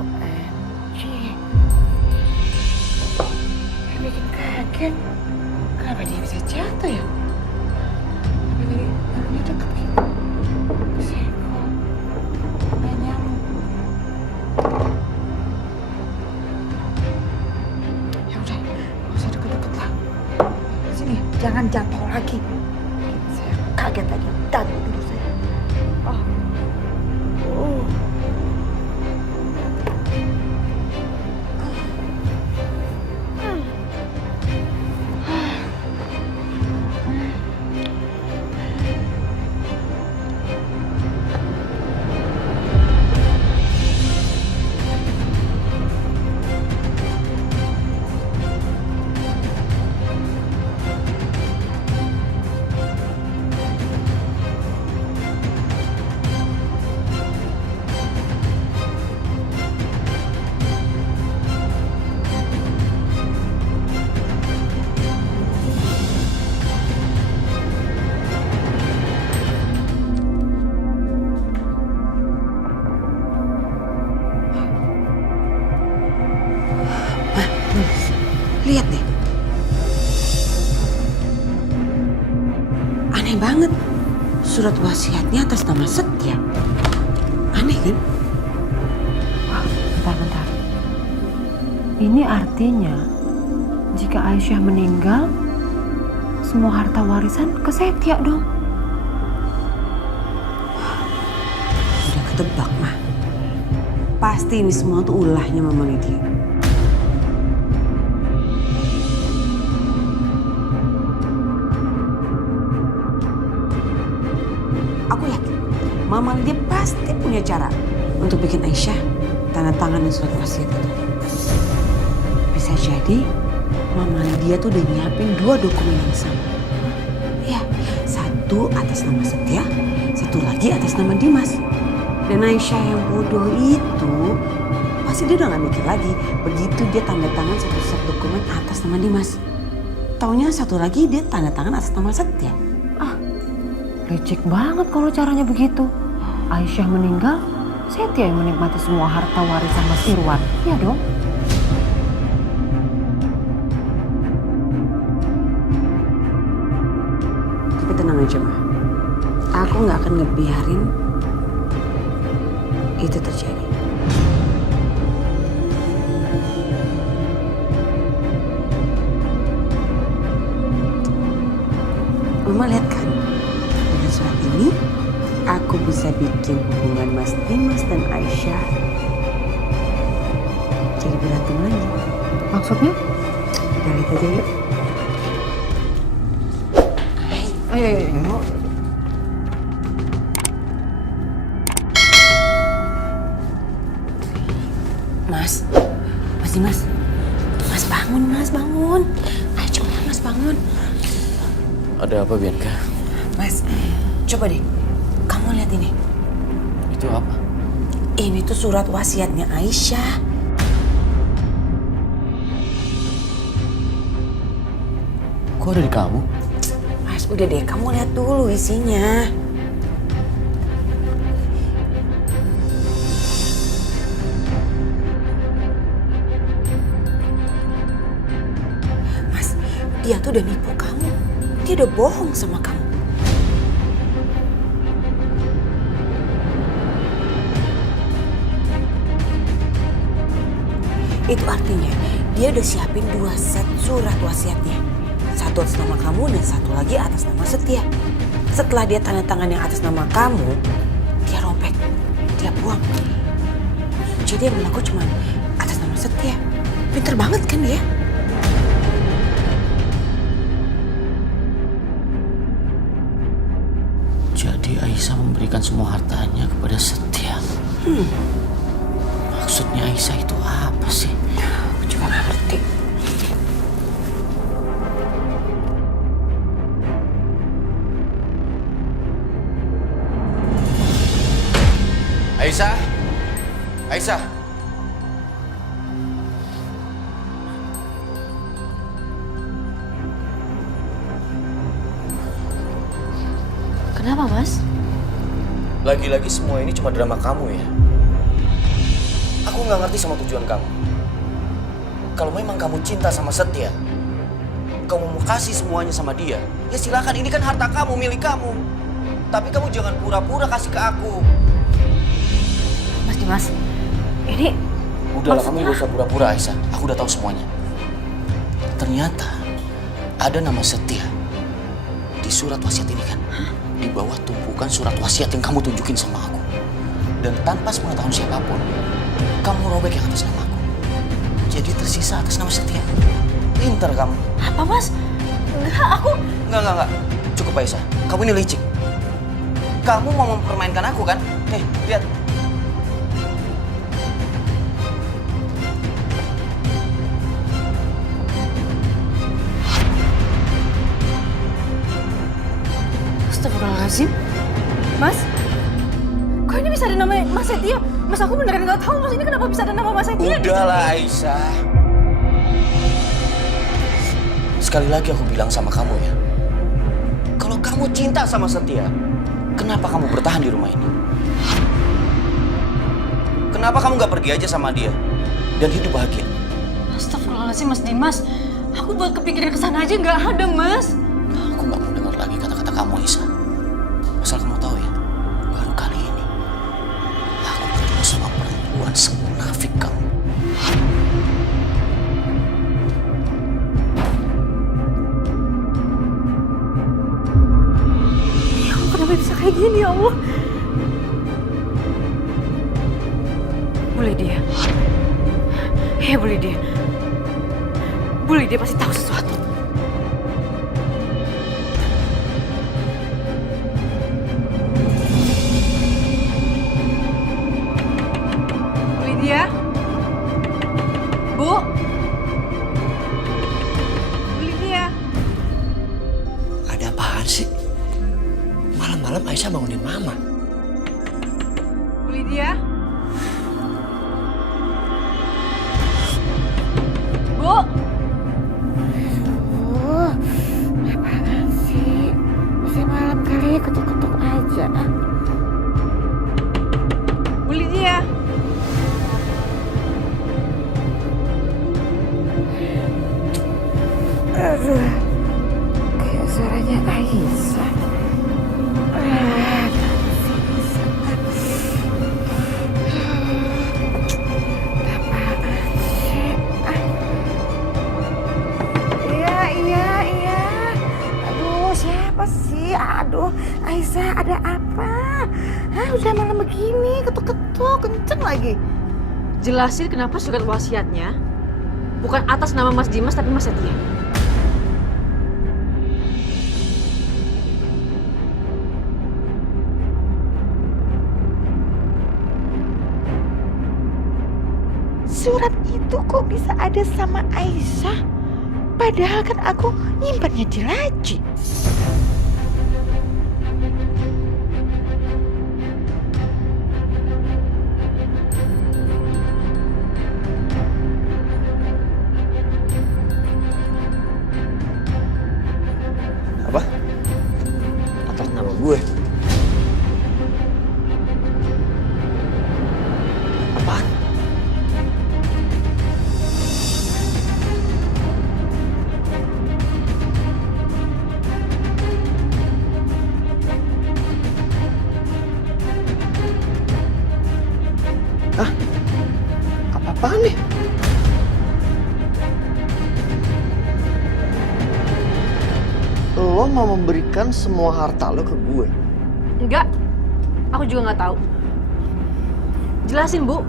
OMG. Yang bikin kaget. Kenapa dia bisa jatuh ya? Tapi tadi tangannya deket gitu. Kesenggol. Nggak nyambung. Ya udah, nggak usah deket-deket lah. Sini, jangan jatuh lagi. Saya kaget tadi, jatuh dulu saya. Oh. Lihat deh. Aneh banget. Surat wasiatnya atas nama Setia. Aneh kan? Wah, bentar. Ini artinya jika Aisyah meninggal, semua harta warisan ke Setia dong. Udah ketebak, mah. Pasti ini semua tuh ulahnya Mama Lydia. Aku yakin Mama Lydia pasti punya cara untuk bikin Aisyah tanda tangan dan surat wasiat itu. Bisa jadi Mama Lydia tuh udah nyiapin 2 dokumen yang sama. Ya, satu atas nama Setia, satu lagi atas nama Dimas. Dan Aisyah yang bodoh itu pasti dia udah gak mikir lagi begitu dia tanda tangan satu set dokumen atas nama Dimas. Taunya satu lagi dia tanda tangan atas nama Setia. Lecek banget kalau caranya begitu. Aisyah meninggal, Setia yang menikmati semua harta warisan Mas Irwan. Iya dong. Tapi tenang aja, Ma. Aku gak akan ngebiarin itu terjadi. Mama lihat kan? Dengan surat ini, aku bisa bikin hubungan Mas Dimas dan Aisyah jadi berantem lagi. Maksudnya? Kita lihat aja yuk. Ayo. Mas Dimas. Mas bangun, Mas bangun. Ayo coba Mas bangun. Ada apa, Bianca? Mas, coba deh. Kamu lihat ini. Itu apa? Ini tuh surat wasiatnya Aisyah. Kok ada di kamu? Mas, udah deh. Kamu lihat dulu isinya. Mas, dia tuh udah nipu kamu. Dia udah bohong sama kamu. Itu artinya dia udah siapin 2 set surat wasiatnya. Satu atas nama kamu dan satu lagi atas nama Setia. Setelah dia tanda tangan yang atas nama kamu, dia robek, dia buang. Jadi yang berlaku cuma atas nama Setia. Pinter banget kan dia? Jadi Aisyah memberikan semua hartanya kepada Setia. Maksudnya Aisyah itu apa sih? Aku juga gak ngerti. Aisyah? Aisyah? Kenapa, Mas? Lagi-lagi semua ini cuma drama kamu ya? Aku nggak ngerti sama tujuan kamu. Kalau memang kamu cinta sama Setia, kamu mau kasih semuanya sama dia, ya silakan. Ini kan harta kamu, milik kamu. Tapi kamu jangan pura-pura kasih ke aku. Mas Dimas, ini Udahlah, kamu gak usah pura-pura, Aisyah. Aku udah tahu semuanya. Ternyata ada nama Setia di surat wasiat ini kan. Di bawah tumpukan surat wasiat yang kamu tunjukin sama aku. Dan tanpa sepengetahuan siapapun, kamu robek yang atas nama aku. Jadi tersisa atas nama Setia. Pintar kamu. apa Mas? Enggak, aku... Enggak. Cukup, Aisyah. Kamu ini licik. Kamu mau mempermainkan aku kan? Nih, lihat. Astagfirullahaladzim. Mas? Kok ini bisa ada nama Mas Setia? Mas, aku beneran nggak tahu Mas, ini kenapa bisa ada nama Mas Setia? Udahlah, Aisyah. Sekali lagi aku bilang sama kamu ya. Kalau kamu cinta sama Setia, kenapa kamu bertahan di rumah ini? Kenapa kamu nggak pergi aja sama dia dan hidup bahagia? Astagfirullahaladzim, Mas Dimas. Aku buat kepikiran kesana aja nggak ada, Mas. Aku nggak mau dengar lagi kata-kata kamu, Aisyah. Asal kamu tahu ya, baru kali ini aku ketemu sama perempuan semunafik kamu. Kenapa bisa kayak gini, ya Allah? Bu Lydia. Bu Lydia. Bu Lydia pasti tahu sesuatu. Bu Lydia? Bu? Bu Lydia? Ada apaan sih? Malam-malam Aisyah bangunin Mama. Bu Lydia? Bu? Apaan sih? Masih malam kali, ketuk-ketuk aja. Bu Lydia? Aduh, kayak suaranya Aisyah. Iya. Aduh, siapa sih? Aduh, Aisyah, ada apa? Hah, udah malam begini, ketuk-ketuk, kenceng lagi. Jelasin kenapa surat wasiatnya bukan atas nama Mas Dimas tapi Mas Setia. Surat itu kok bisa ada sama Aisyah? Padahal kan aku nyimpannya di laci. Apa? Atas nama gue? Apaan? Hah? Apa-apaan nih? Lo mau memberikan semua harta lo ke gue? Enggak, aku juga nggak tahu. Jelasin, Bu.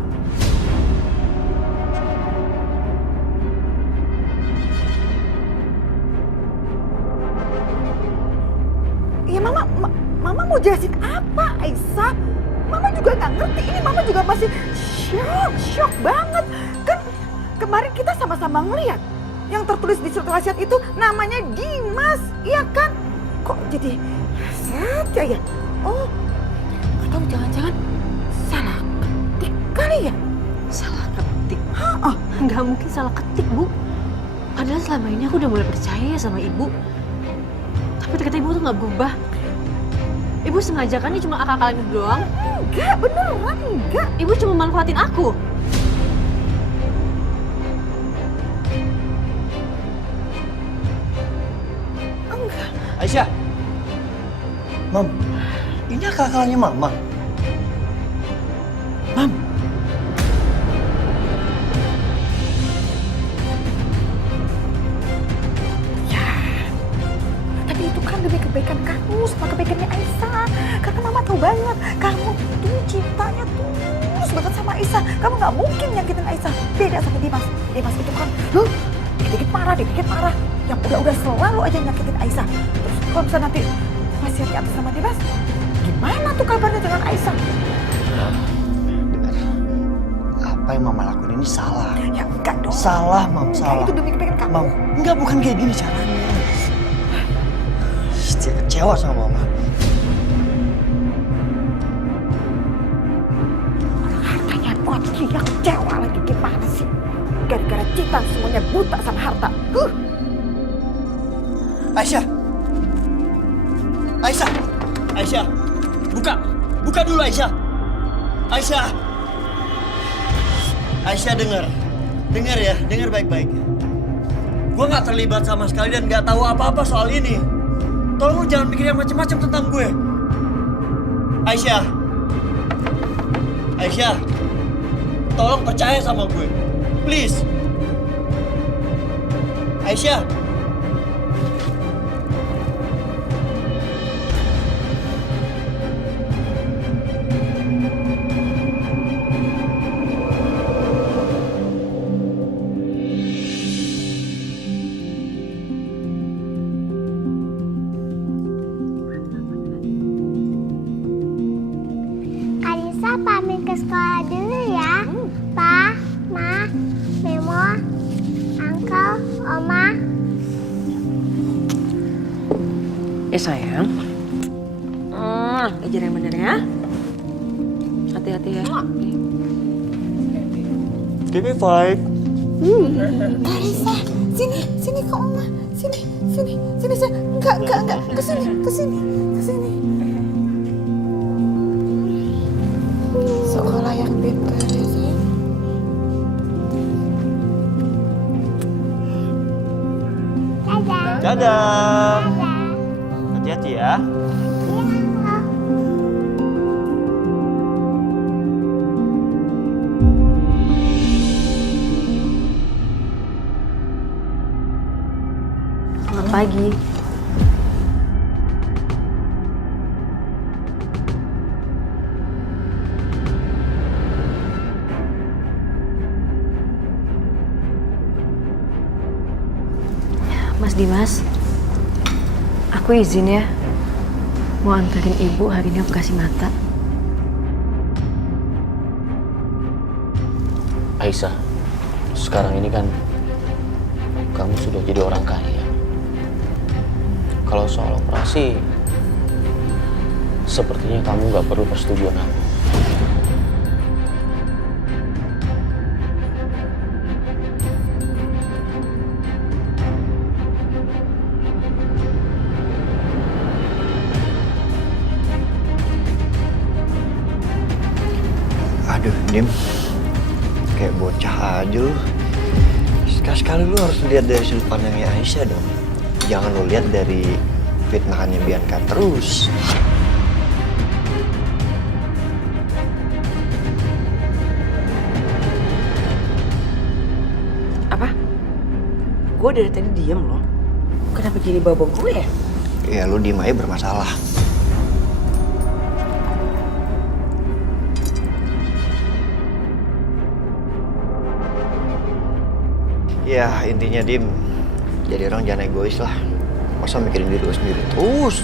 Ya Mama mau jelasin apa, Aisyah? Mama juga nggak ngerti. Ini Mama juga masih shock banget. Kan kemarin kita sama-sama ngeliat yang tertulis di surat wasiat itu namanya Dimas, iya kan? Kok jadi Setia ya? Oh, atau jangan-jangan salah ketik kali ya? Salah ketik? Hah? Nggak mungkin salah ketik, Bu. Padahal selama ini aku udah mulai percaya sama Ibu. Tapi ternyata Ibu tuh nggak berubah. Ibu sengaja kan, ini cuma akal-akalan Ibu doang. Enggak, beneran enggak. Ibu cuma manfaatin aku. Aisyah. Mam, ini akal-akalannya Mama. Mam. Tapi itu kan demi kebaikan kamu sama kebaikannya Aisyah. Karena Mama tahu banget kamu tuh cintanya tulus banget sama Aisyah. Kamu nggak mungkin nyakitin Aisyah. Beda sama Dimas. Dimas itu kan, dikit-dikit marah. Yang udah selalu aja nyakitin Aisyah. Terus kalau misalnya nanti wasiatnya atas nama Dimas, gimana tuh kabarnya dengan Aisyah? Dengar, apa yang Mama lakuin ini salah. Ya enggak dong. Salah, Mam, salah. Itu demi kebaikan kamu. Mam, enggak, bukan kayak gini caranya. Setia kecewa sama Mama. Hartanya buat dia kecewa lagi, gimana sih? Gara-gara cinta semuanya buta sama harta. Aisyah. Aisyah. Aisyah. Buka dulu Aisyah. Aisyah. Aisyah dengar ya, dengar baik-baik. Gue nggak terlibat sama sekali dan nggak tahu apa-apa soal ini. Tolong lu jangan mikir yang macam-macam tentang gue. Aisyah. Aisyah. Tolong percaya sama gue. Please. Aisyah. Alisa pamit ke sekolah dulu ya. Pa, Ma, Memo, Uncle, Oma. Sayang. Belajar yang bener ya. Hati-hati ya. Give me 5. Alisa, sini ke Oma. Sini. Enggak. Kesini. Sekolah yang pintar ya, sayang. Dadah. Dadah. Dadah. Hati-hati ya. Iya. Selamat pagi. Mas Dimas, aku izin ya, mau anterin ibu hari ini operasi mata. Aisyah, sekarang ini kan kamu sudah jadi orang kaya. Kalau soal operasi, sepertinya kamu nggak perlu persetujuan aku. Aduh, Dim. Kayak bocah aja lu. Sekali-sekali lu harus lihat dari sudut pandangnya Aisyah dong. Jangan lu lihat dari fitnahannya Bianca terus. Apa? Gue dari tadi diem loh. Kenapa jadi bawa gue ya? Ya lu diem aja bermasalah. Ya intinya Dim, jadi orang jangan egois lah. Masa mikirin diri lu sendiri terus.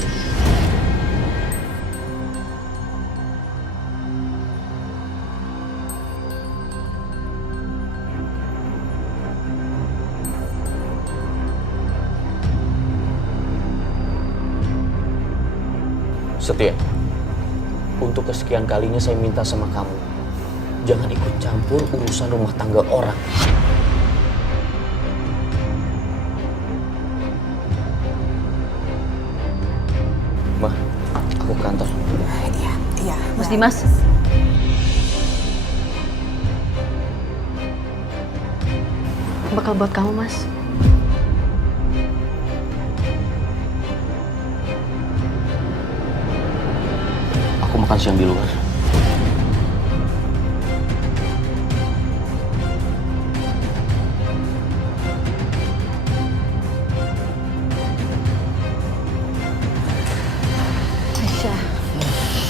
Setia, untuk kesekian kalinya saya minta sama kamu, jangan ikut campur urusan rumah tangga orang. Ma, aku ke kantor. Iya. Mas Dimas. Bakal buat kamu, Mas. aku makan siang di luar.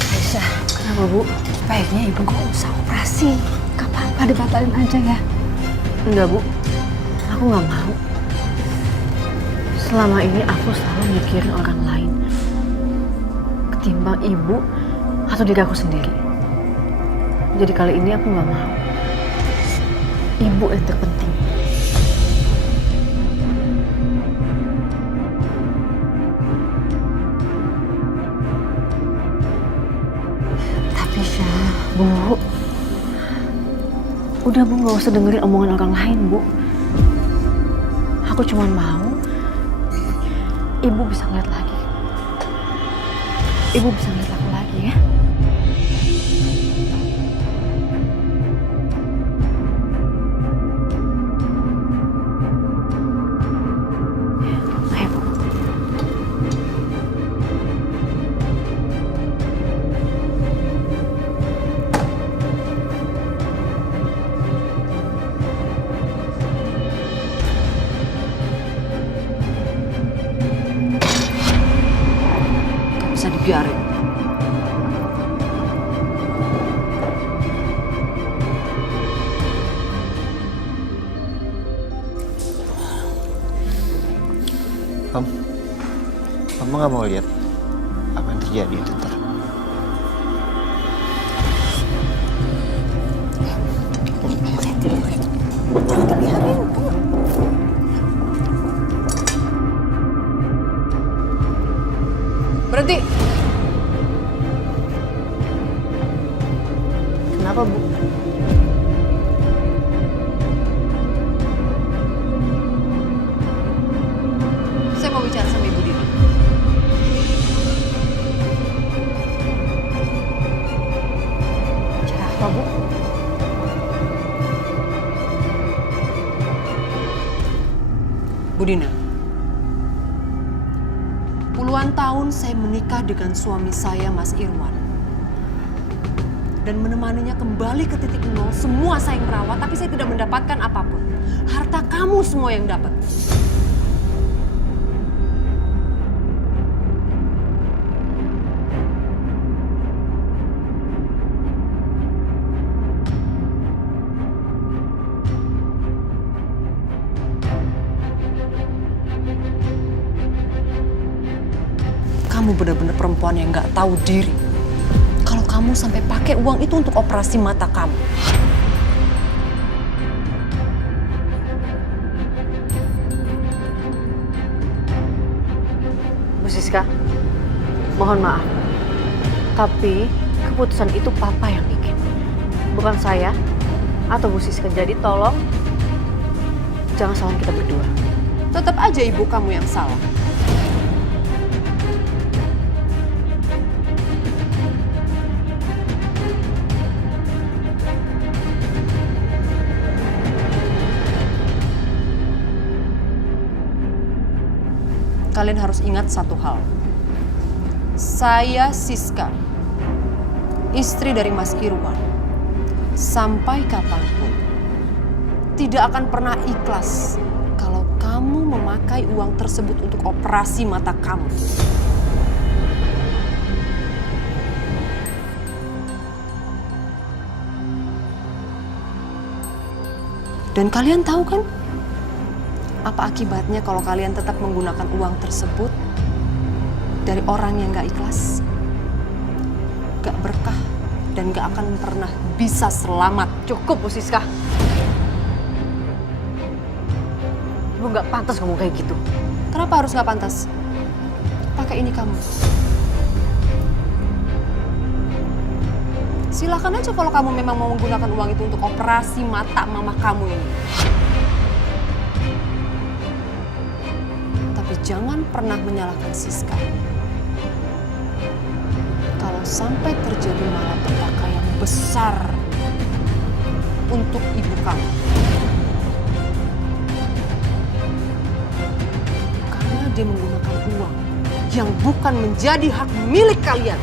Aisyah, kenapa Bu? Baiknya Ibu gak usah operasi. Gak apa-apa, dibatalin aja ya. Enggak Bu, aku nggak mau. Selama ini aku selalu mikirin orang lain ketimbang ibu atau diri aku sendiri. Jadi kali ini aku nggak mau. Ibu yang terpenting. Tapi Syah, Bu, udah Bu, nggak usah dengerin omongan orang lain Bu. Aku cuma mau ibu bisa ngeliat lagi. Ibu bisa ngeliat aku lagi ya. Ayo Bu. Gak bisa dibiarin. Mama nggak mau lihat apa yang terjadi itu ntar. Berhenti. Kenapa Bu? Saya mau bicara sama Ibu Dina. Bicara apa Bu? Bu Dina, puluhan tahun saya menikah dengan suami saya, Mas Irwan. Dan menemaninya kembali ke titik nol, semua saya yang merawat, tapi saya tidak mendapatkan apapun. Harta kamu semua yang dapat. Kamu benar-benar perempuan yang nggak tahu diri. Kalau kamu sampai pakai uang itu untuk operasi mata kamu. Bu Siska, mohon maaf. Tapi keputusan itu Papa yang bikin. Bukan saya atau Bu Siska. Jadi tolong jangan salahin kita berdua. Tetap aja ibu kamu yang salah. Kalian harus ingat satu hal. Saya Siska, istri dari Mas Irwan. Sampai kapanpun, tidak akan pernah ikhlas kalau kamu memakai uang tersebut untuk operasi mata kamu. Dan kalian tahu kan? Apa akibatnya kalau kalian tetap menggunakan uang tersebut dari orang yang gak ikhlas? Gak berkah dan gak akan pernah bisa selamat. Cukup, Bu Siska. Ibu gak pantas ngomong kayak gitu. Kenapa harus gak pantas? Pakai ini kamu. Silakan aja kalau kamu memang mau menggunakan uang itu untuk operasi mata mama kamu ini. Jangan pernah menyalahkan Siska. Kalau sampai terjadi malapetaka yang besar untuk ibu kamu. Karena dia menggunakan uang yang bukan menjadi hak milik kalian.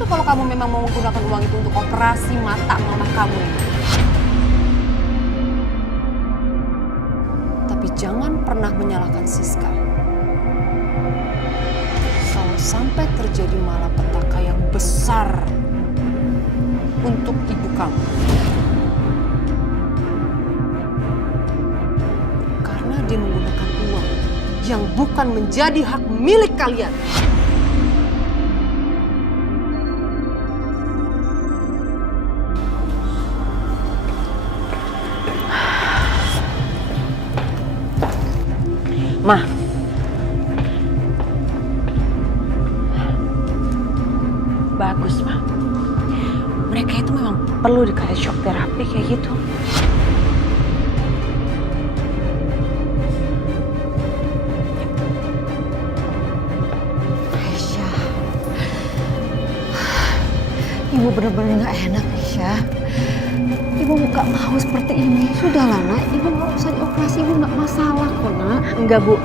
aja kalau kamu memang mau menggunakan uang itu untuk operasi mata mama kamu ini. Tapi jangan pernah menyalahkan Siska. Kalau sampai terjadi malapetaka yang besar untuk ibu kamu. Karena dia menggunakan uang yang bukan menjadi hak milik kalian. Ma. Bagus, Ma. Mereka itu memang perlu dikasih shock terapi kayak gitu. Aisyah. Ibu benar-benar nggak enak, Aisyah. Ibu nggak mau seperti ini. Sudahlah, Nak. Ibu nggak usah dioperasi. Ibu nggak masalah kok, Nak. Enggak, Bu.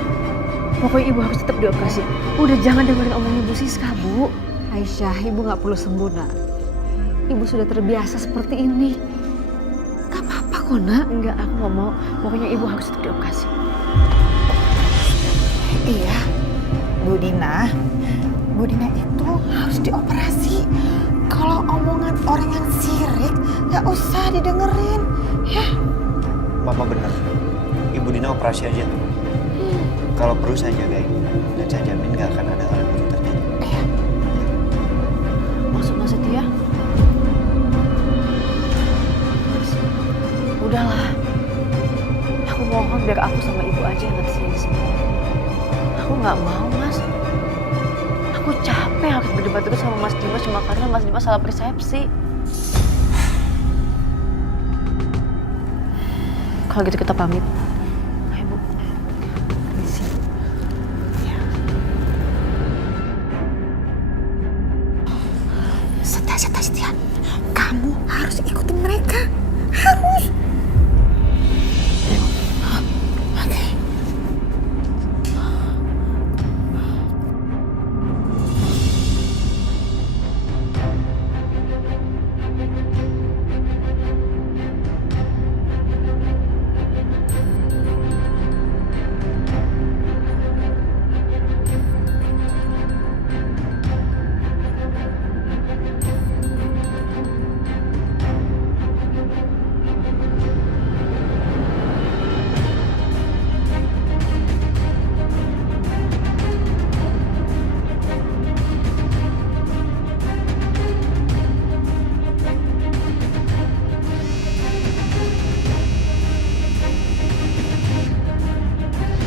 Pokoknya ibu harus tetap dioperasi. Udah jangan dengerin omongan Ibu Siska, Bu. Aisyah, ibu nggak perlu sembuh, Nak. Ibu sudah terbiasa seperti ini. Gak apa-apa kok, Nak. Enggak, aku nggak mau. Pokoknya ibu harus tetap dioperasi. Iya, Bu Dina itu harus dioperasi. Kalau omongan orang yang sirik, gak usah didengerin, ya. Mama bener. Ibu Dina operasi aja. Kalau perlu saya jagain. Dan saya jamin gak akan ada hal yang terjadi. Maksud Setia? Udahlah. Aku mohon biar aku sama ibu aja yang ngatasin ini semua. Aku nggak mau, Mas. Aku capek harus berdebat terus sama Mas Dimas cuma karena Mas Dimas salah persepsi. Kalau gitu kita pamit. Ayo, Bu. Permisi. Ya. Setia. Kamu harus ikutin mereka. Harus. Oke.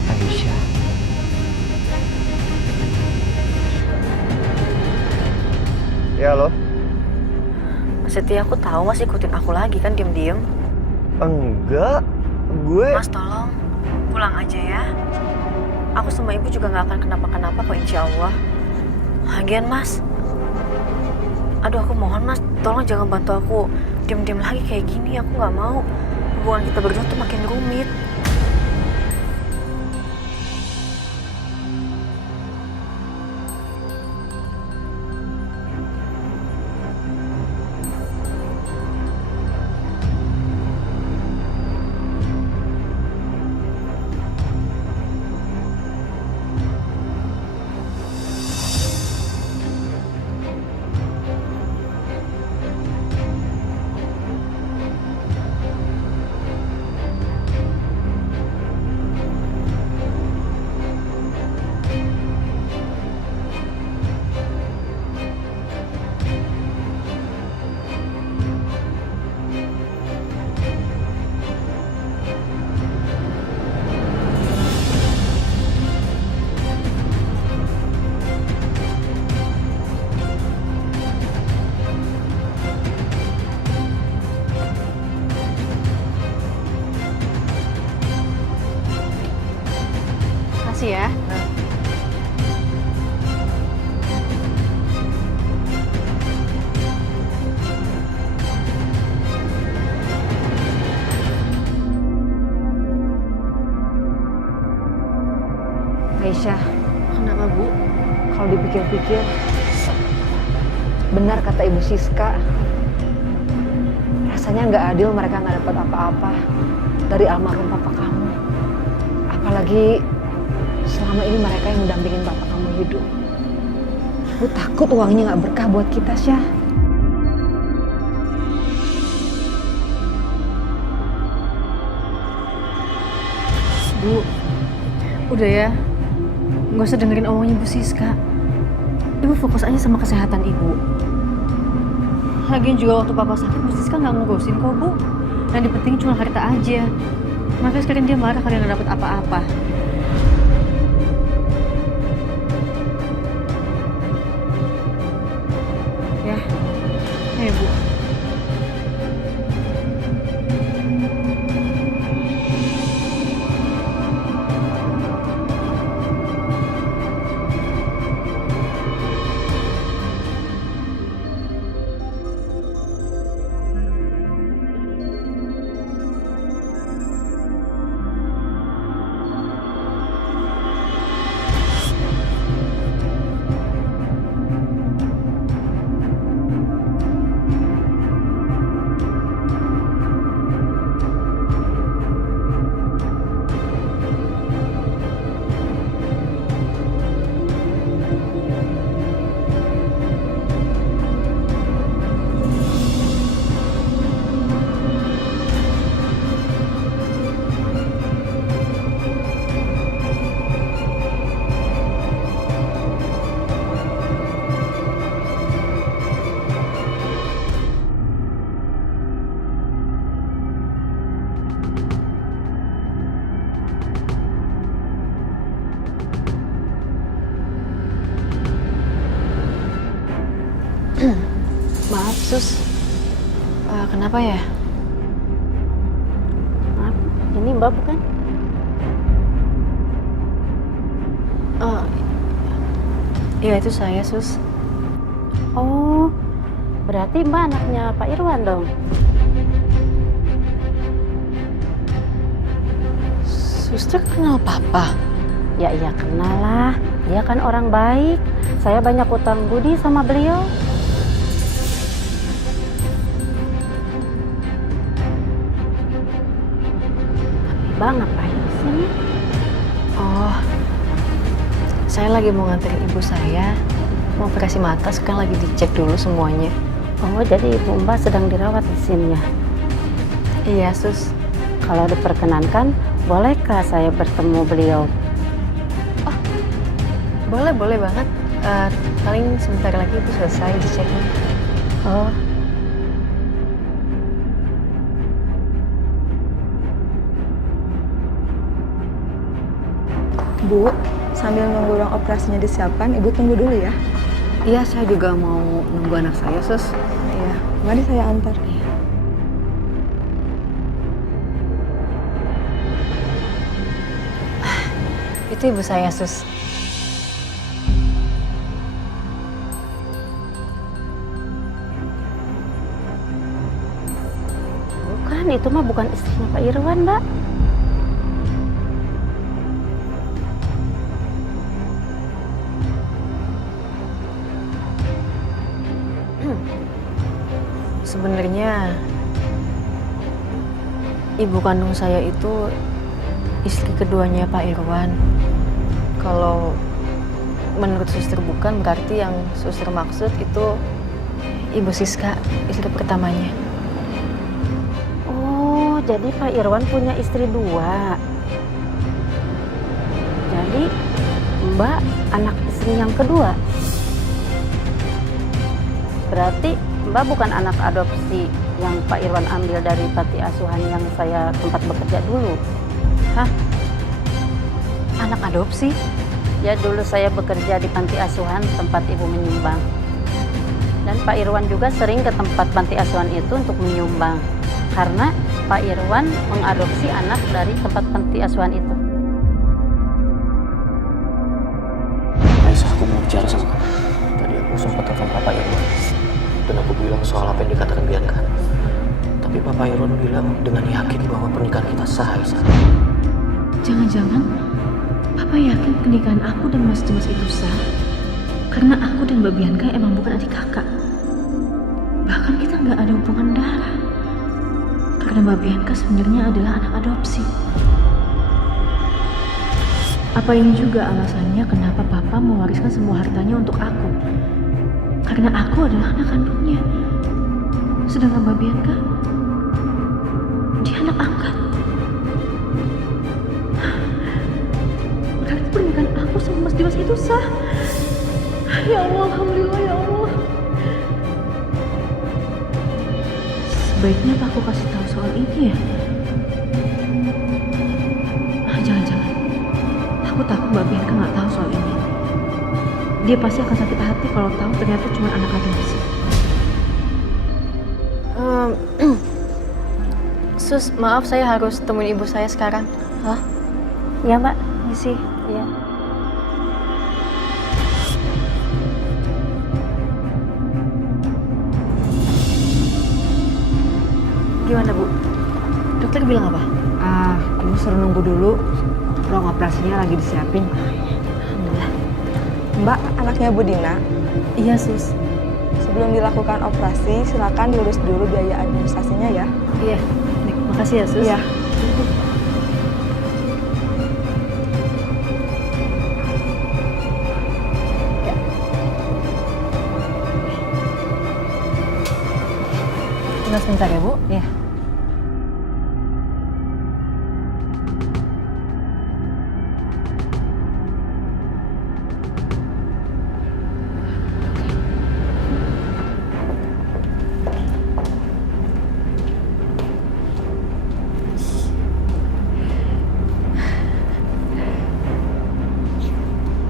Aisyah. Ya, halo? Mas Setia, aku tahu Mas ikutin aku lagi kan diem-diem. Enggak. Gue... Mas tolong pulang aja ya. Aku sama ibu juga nggak akan kenapa-kenapa kok, insya Allah. Lagian Mas, aduh aku mohon Mas, tolong jangan bantu aku diem-diem lagi kayak gini. Aku nggak mau hubungan kita berdua tuh makin rumit. Makasih ya. Aisyah, Kenapa, Bu? kalau dipikir-pikir, Benar kata Ibu Siska. Rasanya nggak adil mereka nggak dapat apa-apa dari almarhum papa kamu. Apalagi selama ini mereka yang mendampingin papa kamu hidup. Bu takut uangnya nggak berkah buat kita, Syah. Bu, udah ya, nggak usah dengerin omongnya Bu Siska. Ibu fokus aja sama kesehatan ibu. Lagian juga waktu papa sakit, Bu Siska nggak ngurusin kok, Bu. Yang dipenting cuma harta aja. Makanya sekarang dia marah karena nggak dapet apa-apa. Ya, ayo Bu. Maaf, Sus. Kenapa ya? Maaf, ini Mbak bukan? Oh, iya itu saya, Sus. Oh, berarti Mbak anaknya Pak Irwan dong? Suster kenal Papa? Ya iya kenal lah, dia kan orang baik. Saya banyak utang budi sama beliau. Mbak ngapain di sini? Oh, saya lagi mau nganterin ibu saya. Mau operasi mata, sekarang lagi dicek dulu semuanya. Oh, jadi Ibu Mbak sedang dirawat di sini ya? Iya, Sus. Kalau diperkenankan, bolehkah saya bertemu beliau? Boleh banget. Paling sebentar lagi ibu selesai diceknya. Oh, Bu, sambil nunggu ruang operasinya disiapkan, Ibu tunggu dulu ya. Iya, saya juga mau nunggu anak saya, Sus. Iya, mari saya antar. Itu ibu saya, Sus. bukan, itu mah bukan istrinya Pak Irwan, Mbak. Sebenarnya ibu kandung saya itu istri keduanya Pak Irwan. Kalau menurut suster bukan, berarti yang suster maksud itu Ibu Siska, istri pertamanya. Oh, jadi Pak Irwan punya istri dua. Jadi Mbak anak istri yang kedua. Berarti Mbak bukan anak adopsi yang Pak Irwan ambil dari panti asuhan yang saya tempat bekerja dulu. Hah? Anak adopsi? Ya dulu saya bekerja di panti asuhan tempat ibu menyumbang. Dan Pak Irwan juga sering ke tempat panti asuhan itu untuk menyumbang. Karena Pak Irwan mengadopsi anak dari tempat panti asuhan itu. Aisyah, aku mau bicara sama kamu. Tadi aku sempat telepon Papa Irwan. Dan aku bilang soal apa yang dikatakan Bianca. Tapi Papa Irwan bilang dengan yakin bahwa pernikahan kita sah, Aisyah. Jangan-jangan Papa yakin pernikahan aku dan Mas Dimas itu sah karena aku dan Mbak Bianca emang bukan adik kakak. nggak ada hubungan darah. Karena Mbak Bianca sebenarnya adalah anak adopsi. Apa ini juga alasannya kenapa Papa mewariskan semua hartanya untuk aku? Karena aku adalah anak kandungnya. Sedangkan Mbak Bianca, dia anak angkat. Berarti pernikahan aku sama Mas Dimas itu sah. Ya Allah, alhamdulillah ya Allah. Sebaiknya apa aku kasih tahu soal ini ya? Jangan-jangan. Aku takut Mbak Bianca nggak tahu soal ini. Dia pasti akan sakit hati kalau tahu ternyata cuma anak adopsi. Sus, maaf saya harus temuin ibu saya sekarang. Hah? Ya Mbak, misi. Iya. Gimana Bu? Dokter bilang apa? Ibu suruh nunggu dulu. Ruang operasinya lagi disiapin. Alhamdulillah. Mbak, anaknya Bu Dina. Iya Sus. Sebelum dilakukan operasi, silakan diurus dulu biaya administrasinya ya. Iya. Nih, makasih ya Sus. Iya. Tunggu sebentar ya Bu. Iya.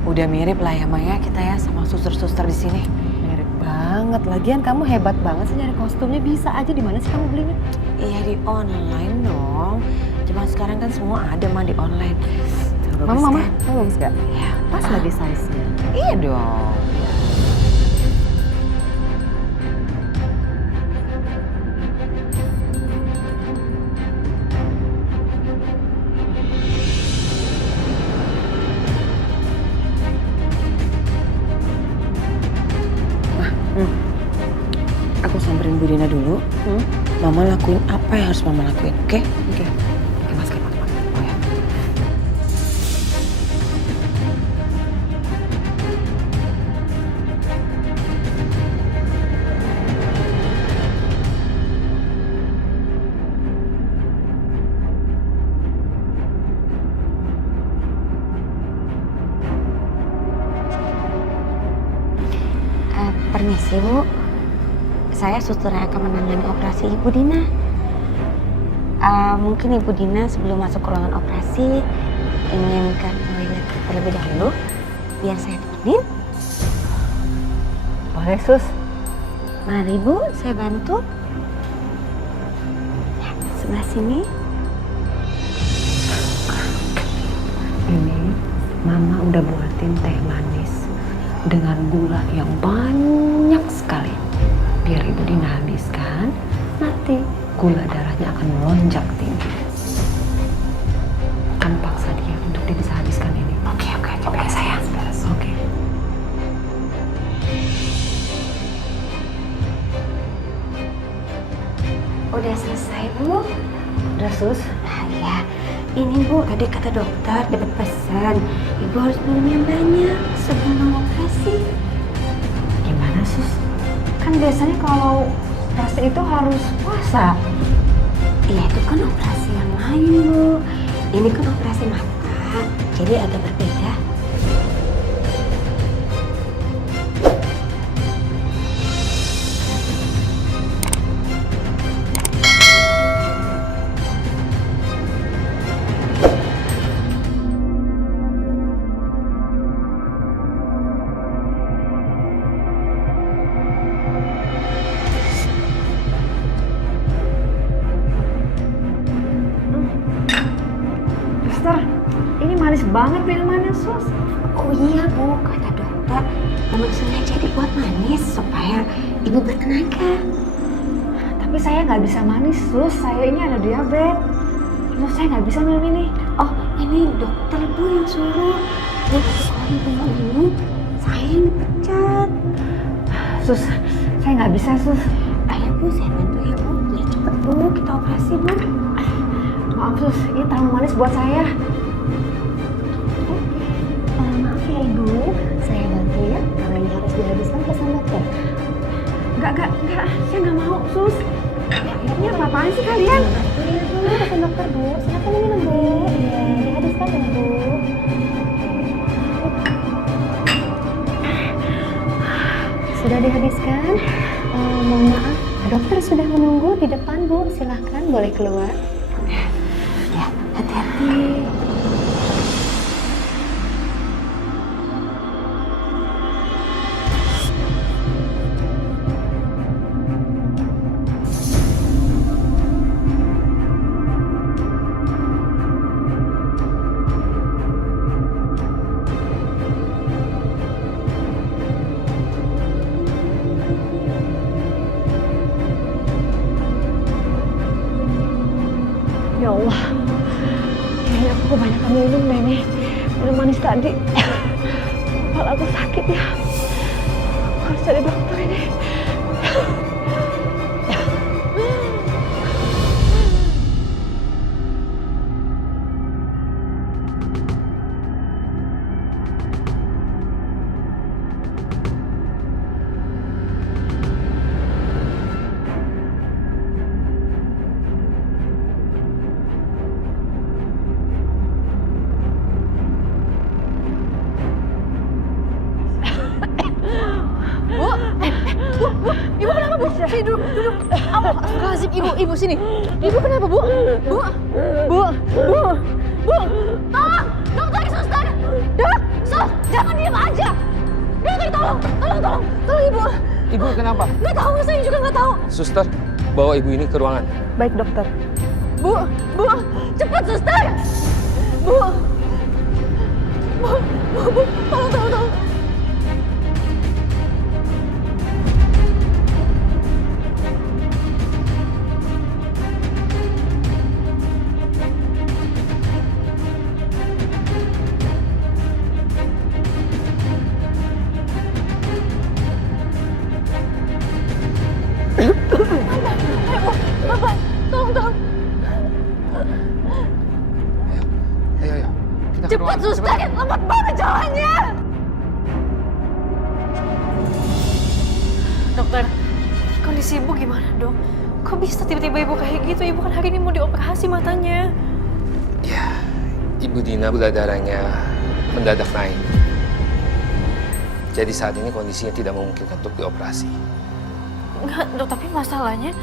Udah mirip lah ya Maya kita ya sama suster-suster di sini. Mirip banget. Lagian kamu hebat banget sih nyari kostumnya. Bisa aja, di mana sih kamu belinya? Iya di online dong. Cuma sekarang kan semua ada mah di online. Tuh, bagus Mama, kan? kamu bagus gak? Ya, Pas lagi size-nya. iya dong. Aku samperin Bu Dina dulu. Mama lakuin apa yang harus Mama lakuin, oke? Oke. Pakai masker, pakai masker. Oh ya. Permisi Bu, saya suster yang akan menangani operasi Ibu Dina. Mungkin Ibu Dina sebelum masuk ke ruangan operasi ingin ke toilet terlebih dahulu, biar saya temenin. Boleh, Sus. Mari Bu, saya bantu. Ya, sebelah sini. Ini Mama udah buatin teh manis dengan gula yang banyak sekali. Biar Ibu Dina habiskan, nanti gula darahnya akan melonjak tinggi. Kamu paksa dia untuk dia bisa habiskan ini. Oke, coba sayang. Oke. Udah selesai Bu? Udah, Sus. Ya, ini Bu, tadi kata dokter dapat pesan. Ibu harus minum yang banyak sebelum operasi. Gimana, Sus? Kan biasanya kalau operasi itu harus puasa. Iya, itu kan operasi yang lain Bu. Ini kan operasi mata, jadi agak berbeda. Suster, ini manis banget minumannya, Sus. Oh iya Bu, kata dokter memang sengaja dibuat manis supaya Ibu bertenaga. Tapi saya nggak bisa manis, Sus. Saya ini ada diabetes. Terus saya nggak bisa minum ini. Oh, ini dokter Bu yang suruh. Bu, kalau Ibu mau minum, saya yang dipecat. Sus, saya nggak bisa, Sus. Ayo Bu, saya bantu ya Bu. Biar cepet Bu, kita operasi Bu. Maaf sus, ini terlalu manis buat saya. Maaf ya Ibu, saya bantu ya. Kalau ini harus dihabiskan pesan dokter. Enggak, saya nggak mau sus. Ini apa-apaan sih kalian? Iya Bu, pesan dokter Bu. Silakan minum Bu. Iya, dihabiskan ya Bu. Sudah dihabiskan? Mohon maaf, dokter sudah menunggu di depan Bu. Silahkan, boleh keluar. Ya, hati-hati. Ya Allah, kayaknya aku kebanyakan minum deh nih. Minum manis tadi. Kepala aku sakit ya. Aku harus cari dokter ini. Ibu kenapa Bu? Sini duduk. Astagfirullahaladzim, Ibu sini. Ibu kenapa Bu? Bu. Tolong, dokter, suster. Dok, sus, jangan diam aja. Dokter, tolong Ibu. Ibu kenapa? Nggak tahu, saya juga nggak tahu. Suster, bawa ibu ini ke ruangan. Baik dokter. Bu, cepat suster. Bu, tolong. Bapak, tolong. Ayo. Kita ke Cepat ruangan. suster, lambat banget jalannya. Dokter, kondisi ibu gimana dok? Kok bisa tiba-tiba ibu kayak gitu? Ibu kan hari ini mau dioperasi matanya. Ya, Ibu Dina gula darahnya mendadak naik. Jadi saat ini kondisinya tidak memungkinkan untuk dioperasi. Enggak dok, tapi masalahnya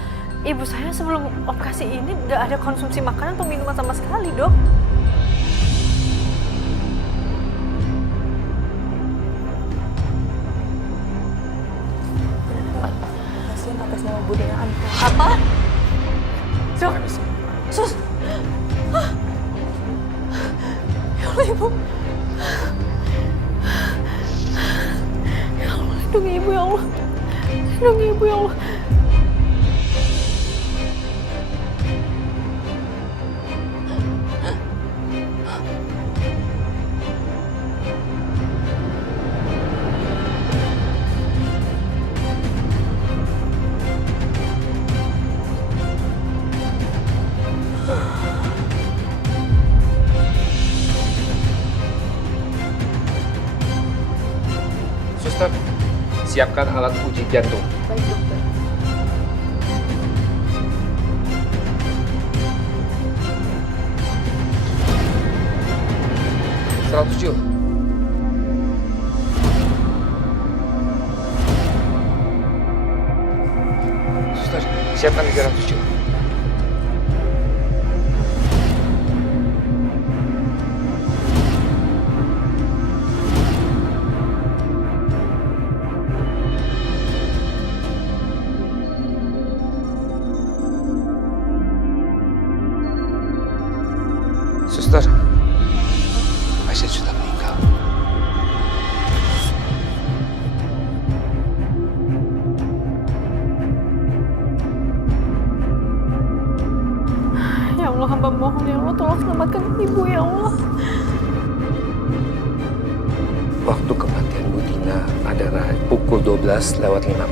ibu saya sebelum operasi ini nggak ada konsumsi makanan atau minuman sama sekali dok. Pasien atas nama Bu Dina Anta. Apa? Dok, sus. Hah? Ya Allah ibu. Ya Allah, lindungi ibu ya Allah. Lindungi ibu ya Allah. Suster, siapkan alat uji jantung. Baik dokter. Jul. Suster, siapkan 300 Jul. Suster, pasien sudah meninggal. Ya Allah, hamba mohon ya Allah, tolong selamatkan ibu ya Allah. Waktu kematian Bu Dina adalah pukul 12:05.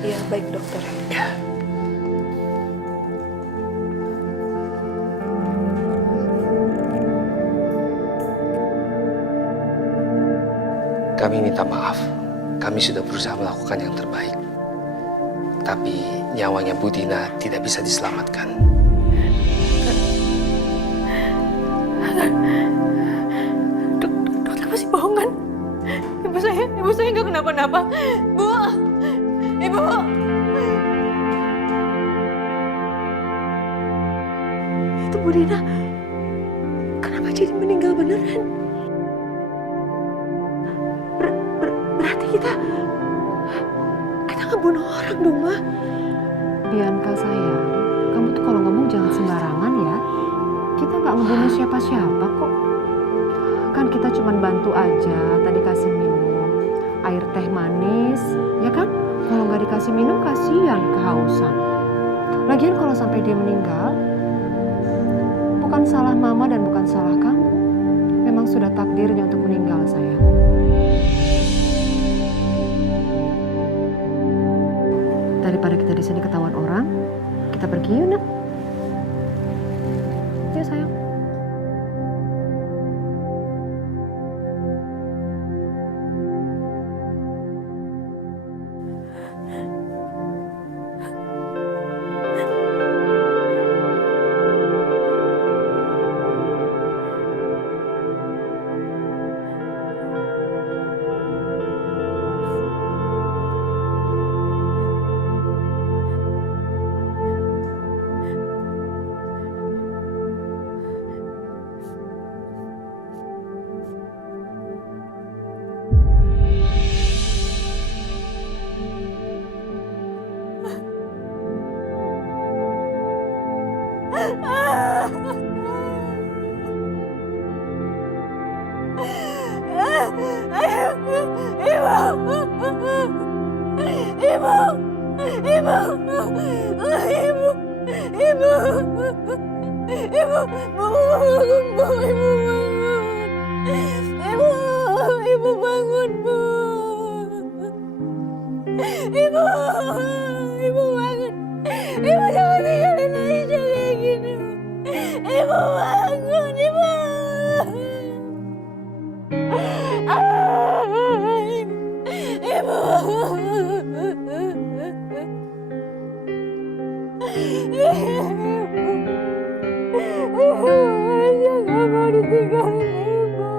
Iya, baik dokter. Ya. Kami minta maaf. Kami sudah berusaha melakukan yang terbaik. Tapi nyawanya Budina tidak bisa diselamatkan. Dokter pasti bohong kan? Ibu saya nggak kenapa-napa. Bu, ibu. Itu Bu Dina. Kenapa jadi meninggal beneran? Berarti kita ngebunuh orang dong, Ma. Bianca sayang, kamu tuh kalau ngomong jangan sembarangan ya. Kita nggak ngebunuh siapa-siapa kok. Kan kita cuma bantu aja, tadi kasih minum air teh manis, ya kan? Kalau nggak dikasih minum kasihan kehausan. Lagian kalau sampai dia meninggal, bukan salah mama dan bukan salah kamu. Memang sudah takdirnya untuk meninggal, sayang. Daripada kita di sini ketahuan orang, kita pergi yuk, Nak. Yuk, sayang. Ibu bangun, Bu. Ibu bangun. Ibu jangan tinggalin Aisyah kayak gini. Ibu bangun, Ibu. Aisyah gak mau ditinggalin Ibu.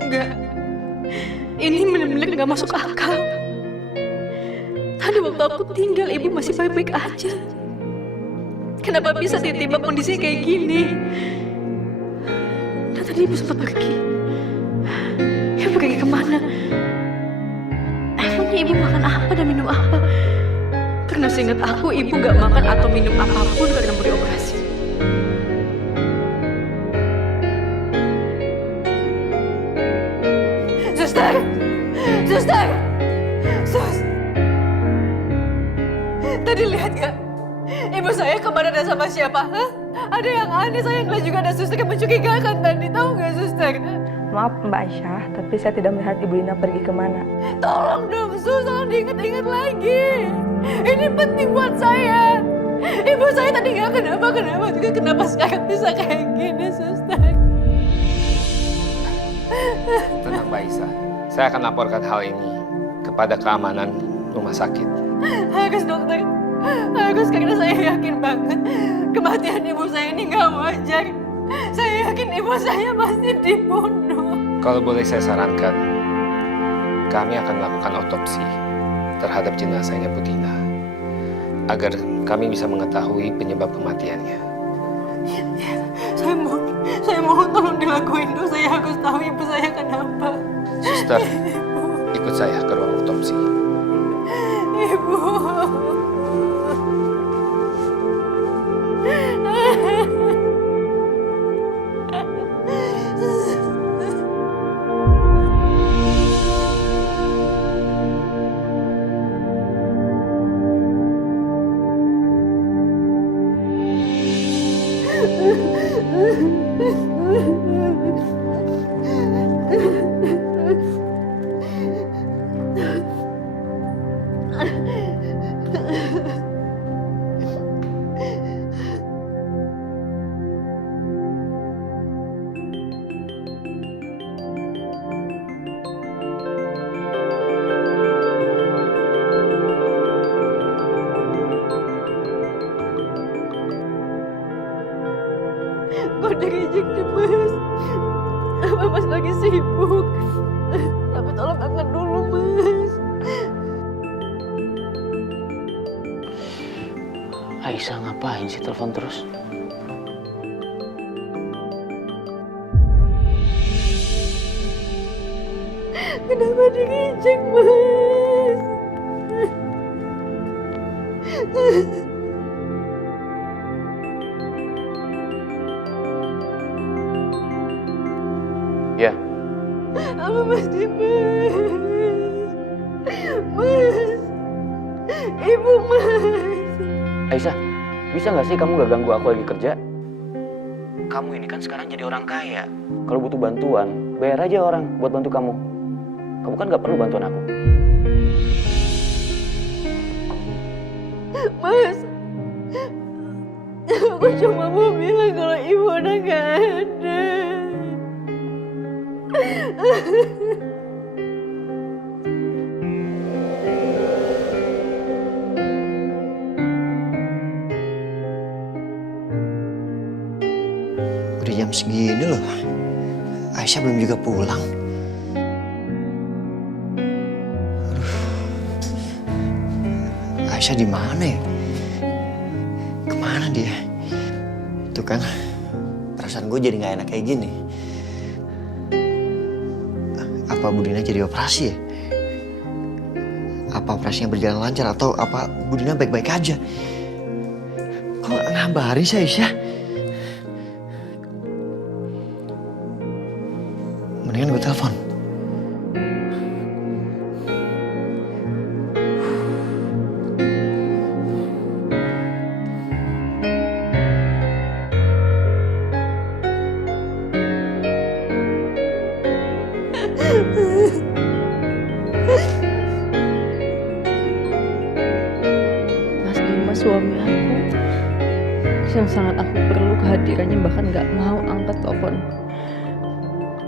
Enggak, ini benar-benar nggak masuk akal. Tadi waktu aku tinggal, ibu masih baik-baik aja. Kenapa bisa tiba-tiba kondisinya kayak gini? Dan tadi ibu sempat pergi. Ibu pergi kemana? Emangnya ibu makan apa dan minum apa? Karena seingat aku, ibu gak makan atau minum apapun karena mau dioperasi. Suster! Suster! Sus! Tadi lihat gak? Ibu saya kemana dan sama siapa? Hah? Ada yang aneh, saya ngeliat juga ada suster yang mencurigakan tadi. Tahu gak, suster? Maaf Mbak Aisyah, tapi saya tidak melihat Ibu Dina pergi kemana. Tolong dong, Sus, jangan diingat-ingat lagi. Ini penting buat saya. Ibu saya tadi gak kenapa-kenapa juga. Kenapa sekarang bisa kayak gini, suster? Tenang Mbak Aisyah, saya akan laporkan hal ini kepada keamanan rumah sakit. Harus, dokter. Harus, karena saya yakin banget kematian ibu saya ini gak wajar. Saya yakin ibu saya pasti dibunuh. Kalau boleh saya sarankan, kami akan melakukan otopsi terhadap jenazahnya Bu Dina agar kami bisa mengetahui penyebab kematiannya. Ya, saya mohon tolong dilakuin dulu. Saya harus tahu ibu saya kenapa. Suster, ikut saya ke ruang otopsi. Ibu. Kok dirijek nih Mas? Apa Mas lagi sibuk? Tapi tolong angkat dulu Mas. Aisyah ngapain sih telepon terus? Kenapa dirijek Mas? Ya, Apa Mas Dimas? Mas, Ibu Mas. Aisyah, bisa nggak sih kamu gak ganggu aku lagi kerja? Kamu ini kan sekarang jadi orang kaya. Kalau butuh bantuan, bayar aja orang buat bantu kamu. Kamu kan gak perlu bantuan aku. Mas, aku cuma mau bilang kalau ibu udah gak ada. Udah jam segini loh. Aisyah belum juga pulang. Aduh. Aisyah di mana ya? Kemana dia? Tuh kan, perasaan gue jadi nggak enak kayak gini. Apa Bu Dina jadi operasi ya? Apa operasinya berjalan lancar atau apa Bu Dina baik-baik aja? Kok nggak ngabarin sih Aisyah? Mendingan gue telepon. Mas Dimas suami aku yang sangat aku perlu kehadirannya, bahkan gak mau angkat telepon.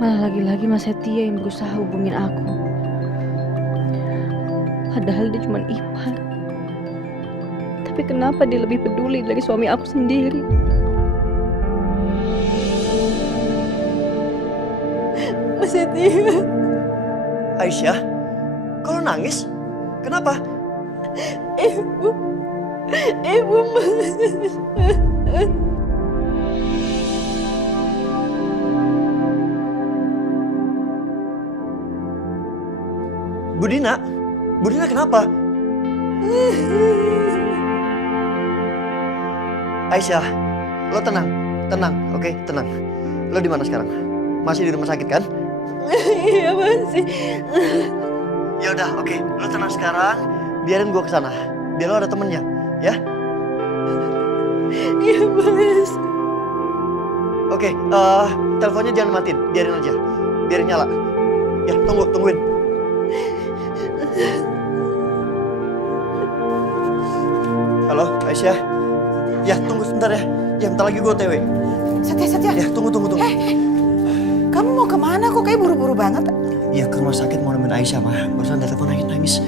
Malah lagi-lagi Mas Setia yang berusaha hubungin aku. Padahal dia cuma ipar. Tapi kenapa dia lebih peduli dari suami aku sendiri? Mas Setia. Aisyah, kok lo nangis? Kenapa? Ibu Mas. Bu Dina kenapa? Aisyah, lo tenang, oke, tenang. Lo di mana sekarang? Masih di rumah sakit kan? Iya masih. Ya udah, oke, lo tenang sekarang. Biarin gue kesana, biar lo ada temennya, ya? Iya Mas. Oke, teleponnya jangan matiin, biarin aja, biarin nyala. Ya, tungguin. Halo, Aisyah. Ya, tunggu sebentar ya. Ya, bentar lagi gue OTW. Setia. Ya, tunggu. Kamu mau kemana kok kayak buru-buru banget? Ya, ke rumah sakit mau nemuin Aisyah, mah. Barusan ada telepon nangis.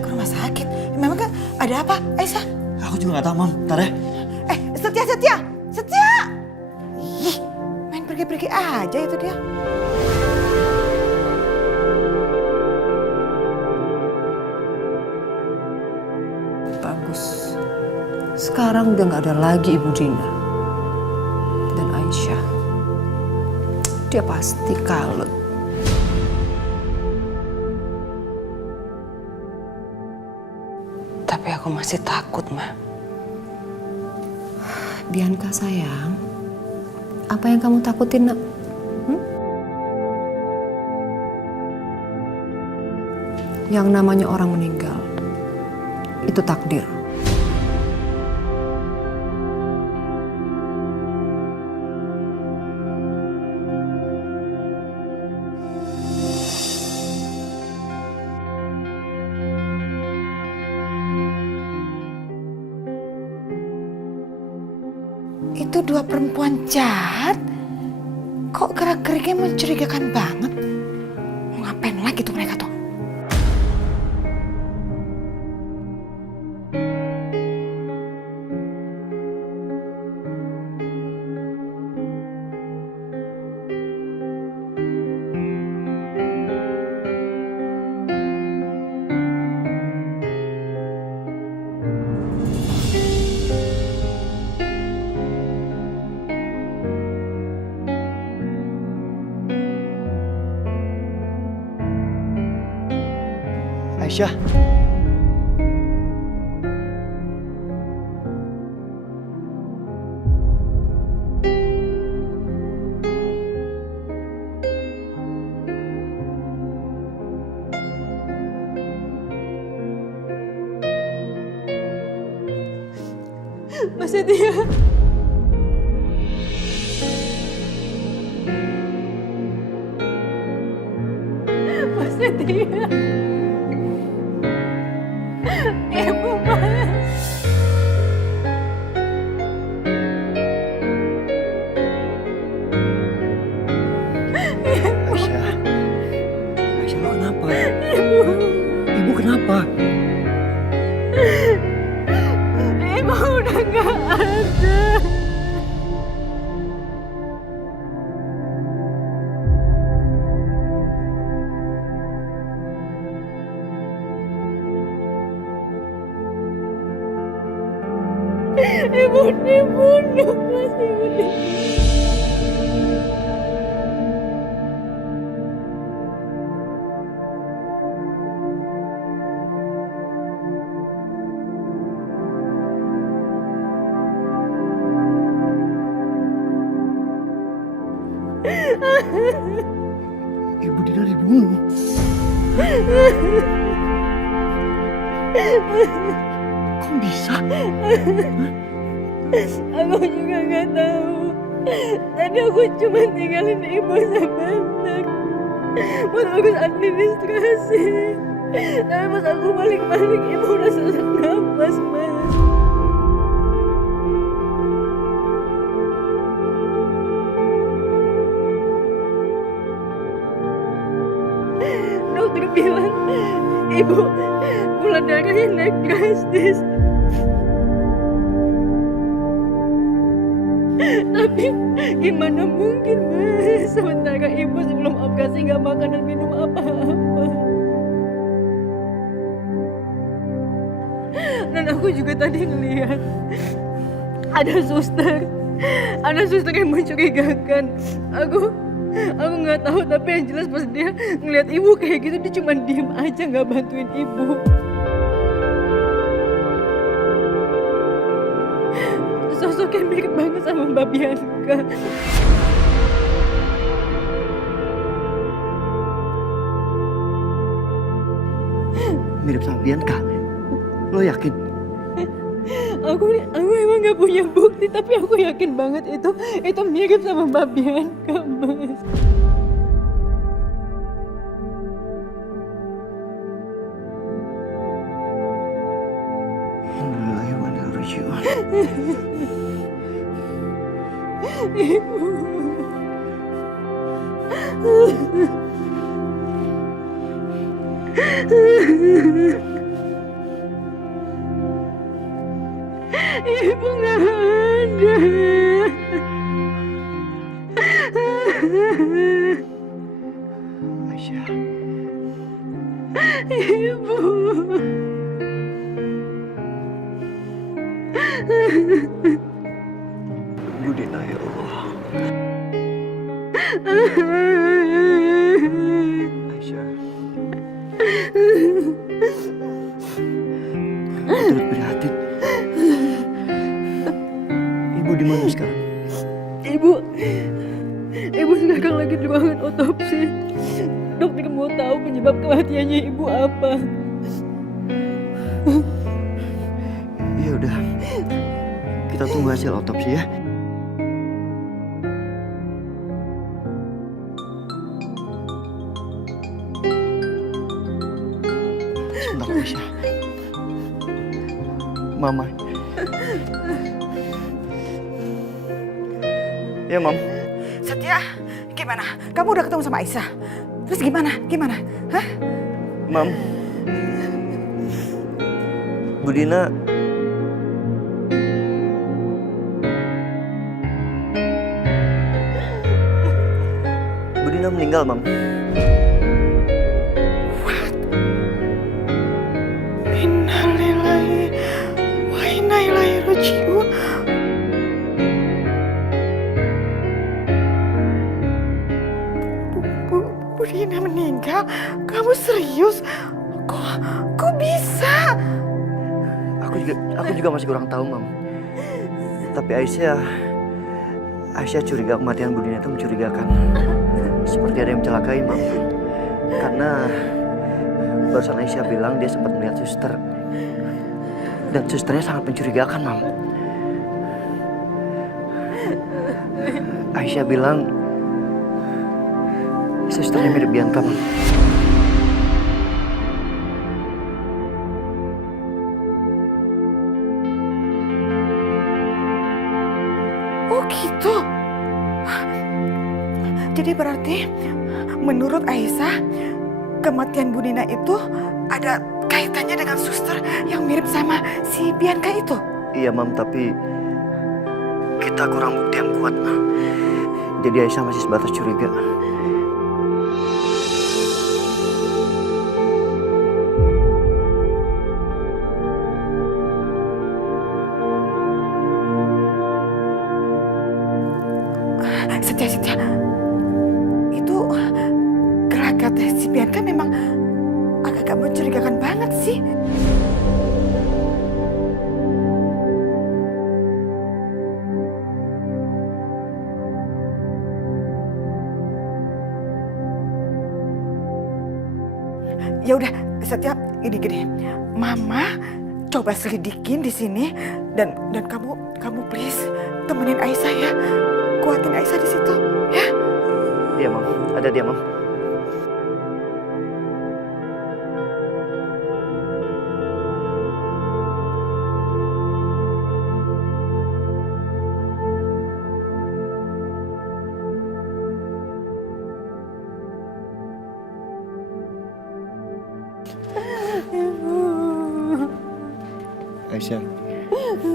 Ke rumah sakit? Memang kan ada apa, Aisyah? Aku juga nggak tahu, Mam. Ntar ya. Setia! Ih, main pergi-pergi aja itu dia. Bagus. Sekarang udah nggak ada lagi Ibu Dina. Dan Aisyah. Dia pasti kalut. Tapi aku masih takut, Ma. Bianca sayang, apa yang kamu takutin, Nak? Yang namanya orang meninggal, itu takdir. Itu dua perempuan jahat. Kok gerak-geriknya mencurigakan banget? Mau ngapain lagi tuh mereka tuh? Aisyah. Mas Setia. Mas Setia. Ibu, Mas. Aisyah. Aisyah, lo kenapa? Ibu. Ibu kenapa? Ibu udah gak ada. Ibu dibunuh, Mas. Ibu dibunuh. Ibu Dina dibunuh. Kok bisa? Aku juga gak tahu. Tadi aku cuma tinggalin ibu sebentar buat urus administrasi. Tapi pas aku balik-balik ibu udah sesak nafas, Mas. Dokter bilang ibu gula darahnya naik drastis. Tapi gimana mungkin, Mas? Sementara ibu sebelum operasi gak makan dan minum apa-apa. Dan aku juga tadi ngeliat ada suster yang mencurigakan. Aku nggak tahu, tapi yang jelas pas dia ngeliat ibu kayak gitu, dia cuma diem aja nggak bantuin ibu. Sosoknya mirip banget sama Mbak Bianca. Mirip sama Bianca? Lo yakin? Aku emang nggak punya bukti, tapi aku yakin banget itu mirip sama Mbak Bianca, Mas. Innalillahi wa inna ilaihi raji'un. Ibu. Ibu nggak ada. Aisyah. Ibu. Ibu Dina, ya Allah. Aisyah. Aku turut prihatin. Ibu di mana sekarang? Ibu sekarang lagi di ruangan otopsi. dokter mau tahu penyebab kematiannya ibu apa. Ya udah, kita tunggu hasil otopsi ya. Sebentar, Aisyah. Mama. Ya, Mam. Setia, gimana? Kamu udah ketemu sama Aisyah? Terus gimana? Gimana? Hah? Mam. Bu Dina meninggal, Mam. What? Innalillahi wa inna ilaihi raji'un. Bu Dina meninggal? Kamu serius? Kok bisa? Aku juga masih kurang tahu, Mam. Tapi Aisyah curiga kematian Bu Dina itu mencurigakan. Seperti ada yang mencelakai, Mam. Karena barusan Aisyah bilang dia sempat melihat suster. Dan susternya sangat mencurigakan, Mam. Aisyah bilang susternya mirip Bianca, Mam. Oh gitu. Jadi berarti menurut Aisyah kematian Bu Nina itu ada kaitannya dengan suster yang mirip sama si Bianca itu? Iya, Mam, tapi kita kurang bukti yang kuat. Jadi Aisyah masih sebatas curiga. Setia. Itu gelagat si Bianca memang agak-agak mencurigakan banget sih. Ya udah, Setia, gini. Mama coba selidikin di sini dan kamu please temenin Aisyah ya. Kuatin Aisyah di situ, ya. Iya, Mam. Ada dia, Mam. Aisyah. Ibu.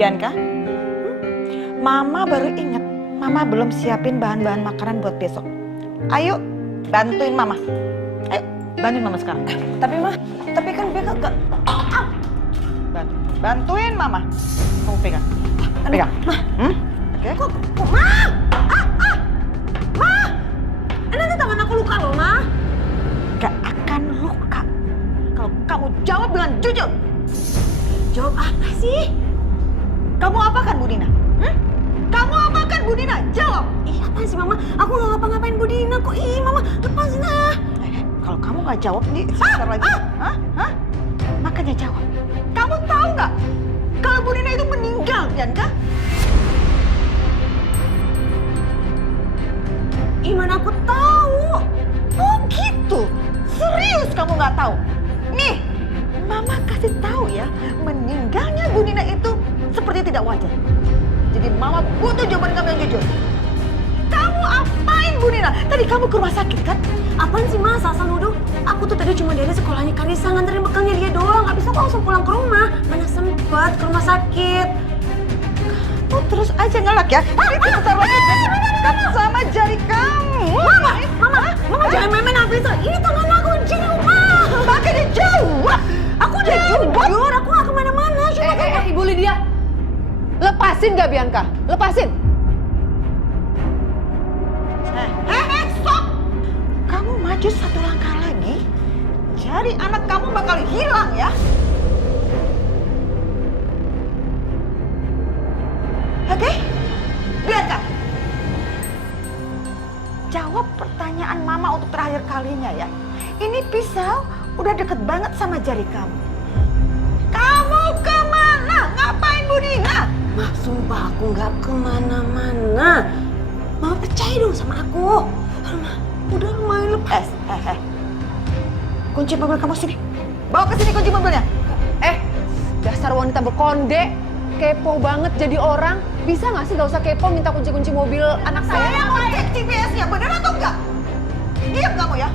Bianca, Mama baru inget, Mama belum siapin bahan-bahan makanan buat besok. Ayo, bantuin Mama. Ayo, bantuin Mama sekarang. Tapi kan Bianca gak... Bantuin Mama. Kamu pegang. Pegang. Oke. Kok, Ma? Ma! Nanti tangan aku luka loh, Ma. Gak akan luka kalau kamu jawab dengan jujur. Jawab apa sih? Kamu apakan Bu Dina? Kamu apakan Bu Dina? Jawab. Ih, apaan sih, Mama? Aku gak ngapa-ngapain Bu Dina kok. Ih, Mama, lepasin ah. Kalau kamu gak jawab nih sebentar lagi. Makanya jawab. Kamu tahu gak kalau Bu Dina itu meninggal, Bianca? Gimana aku tahu? Oh gitu. Serius kamu gak tahu? Nih, Mama kasih tahu ya, meninggalnya Bu Dina itu seperti tidak wajar. Jadi Mama butuh jawaban kamu yang jujur. Kamu apa Bu Nina? Tadi kamu ke rumah sakit kan? Apaan sih Mas, asal nuduh? Aku tuh tadi cuma dari sekolahnya Karissa nganterin bekalnya dia doang. Abis itu aku langsung pulang ke rumah. Mana sempet ke rumah sakit. Oh, terus aja ngelak ya? Itu bentar lagi kan sama jari kamu. Mama jangan main-main apa itu. Ini tangan aku jauh. Makanya jawab. Aku udah jujur, aku gak kemana-mana. Cuma Ibu Lydia. Lepasin gak Bianca? Lepasin. Stop! Kamu maju satu langkah lagi, jari anak kamu bakal hilang ya. Oke? Bianca. Jawab pertanyaan Mama untuk terakhir kalinya ya. Ini pisau udah deket banget sama jari kamu. Kamu kemana? Ngapain Bu Nina? Ma, sumpah aku gak kemana-mana. Mama percaya dong sama aku. Ma, udah lumayan lepas. Kunci mobil kamu sini. Bawa ke sini kunci mobilnya. Dasar wanita berkonde. Kepo banget jadi orang. Bisa gak sih gak usah kepo minta kunci-kunci mobil anak saya? Saya mau cek GPS-nya, bener atau enggak? Diam kamu ya.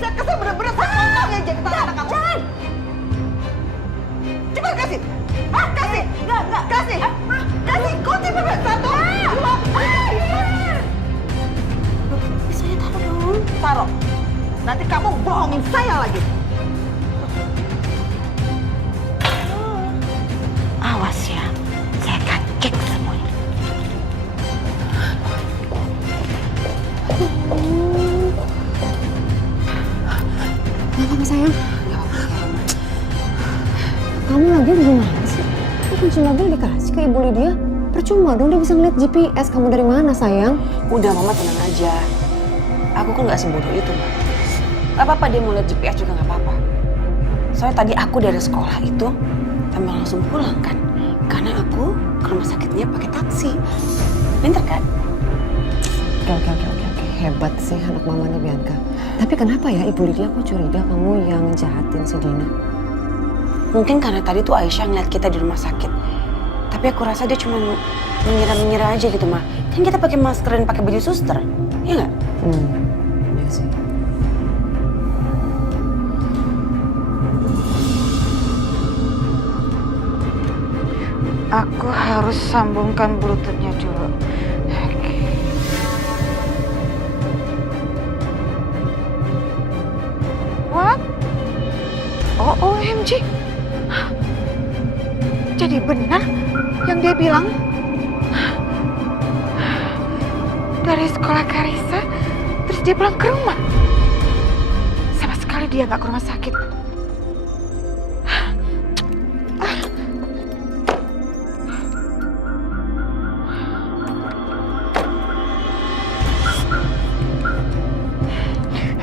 Saya kesel bener-bener potong ya jaketan anak kamu. Jangan. Cepat kasih. Kasih. Enggak. Kasih. Kasih kunci mobil. 1, 2. Saya taruh dong. Taruh. Nanti kamu bohongin saya lagi. Awas ya, saya akan cek semuanya. Mama sayang. Kamu lagi gimana sih? Kok kunci mobil dikasih ke Ibu Lydia? Percuma dong dia bisa ngeliat GPS kamu dari mana sayang? Udah Mama tenang aja. Aku kan gak sebodoh itu Ma. Gak apa-apa dia mau lihat GPS juga gak apa-apa. Soalnya tadi aku dari sekolah itu tambah langsung pulang kan. Karena aku ke rumah sakitnya pakai taksi. Pinter kan? Oke. Hebat sih anak mamanya Bianca. Tapi kenapa ya Ibu Lydia kok curiga kamu yang jahatin si Dina? Mungkin karena tadi tuh Aisyah ngeliat kita di rumah sakit. Tapi aku rasa dia cuma mengira-mengira aja gitu, Ma. Kan kita pakai masker dan pakai baju suster. Iya nggak? Iya sih. Aku harus sambungkan bluetoothnya dulu. Oke. What? Oh, OMG. Jadi benar yang dia bilang? Dari sekolah Karissa, terus dia pulang ke rumah. Sama sekali dia nggak ke rumah sakit.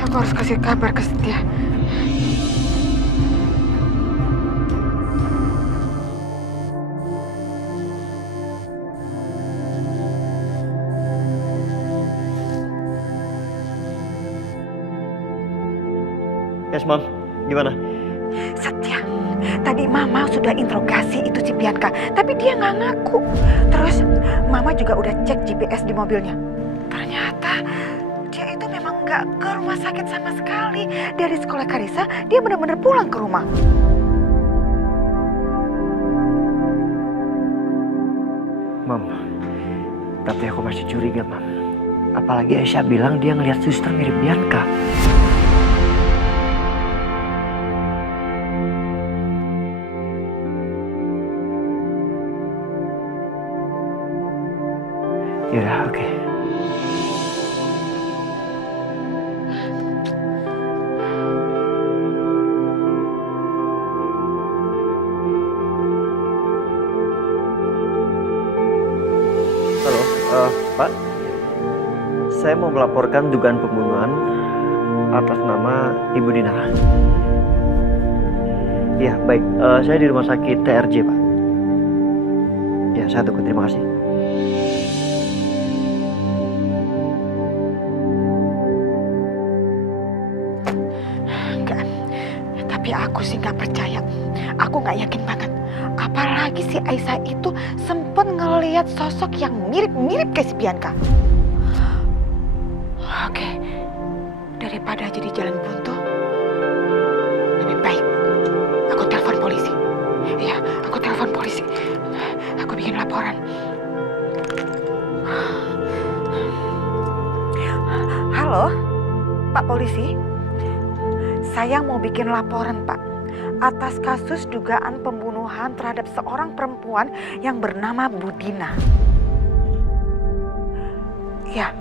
Aku harus kasih kabar ke Setia. Yes, Mom. Gimana? Setia, tadi Mama sudah interogasi itu si Bianca, tapi dia nggak ngaku. Terus Mama juga udah cek GPS di mobilnya. Ternyata dia itu memang nggak ke rumah sakit sama sekali. Dari sekolah Karissa, dia benar-benar pulang ke rumah. Mam, tapi aku masih curiga, Mam. Apalagi Aisyah bilang dia ngelihat suster mirip Bianca. Yaudah, oke. Halo, Pak. Saya mau melaporkan dugaan pembunuhan atas nama Ibu Dina. Iya, baik. Saya di rumah sakit TRJ, Pak. Ya, saya tunggu. Terima kasih. Tapi aku sih nggak percaya. Aku nggak yakin banget. Apalagi si Aisyah itu sempat ngelihat sosok yang mirip kayak si Bianca. Oke, daripada jadi jalan buntu, lebih baik aku telepon polisi. Iya, aku telepon polisi. Aku bikin laporan. Halo, Pak Polisi. Saya mau bikin laporan, Pak, atas kasus dugaan pembunuhan terhadap seorang perempuan yang bernama Budina. Ya,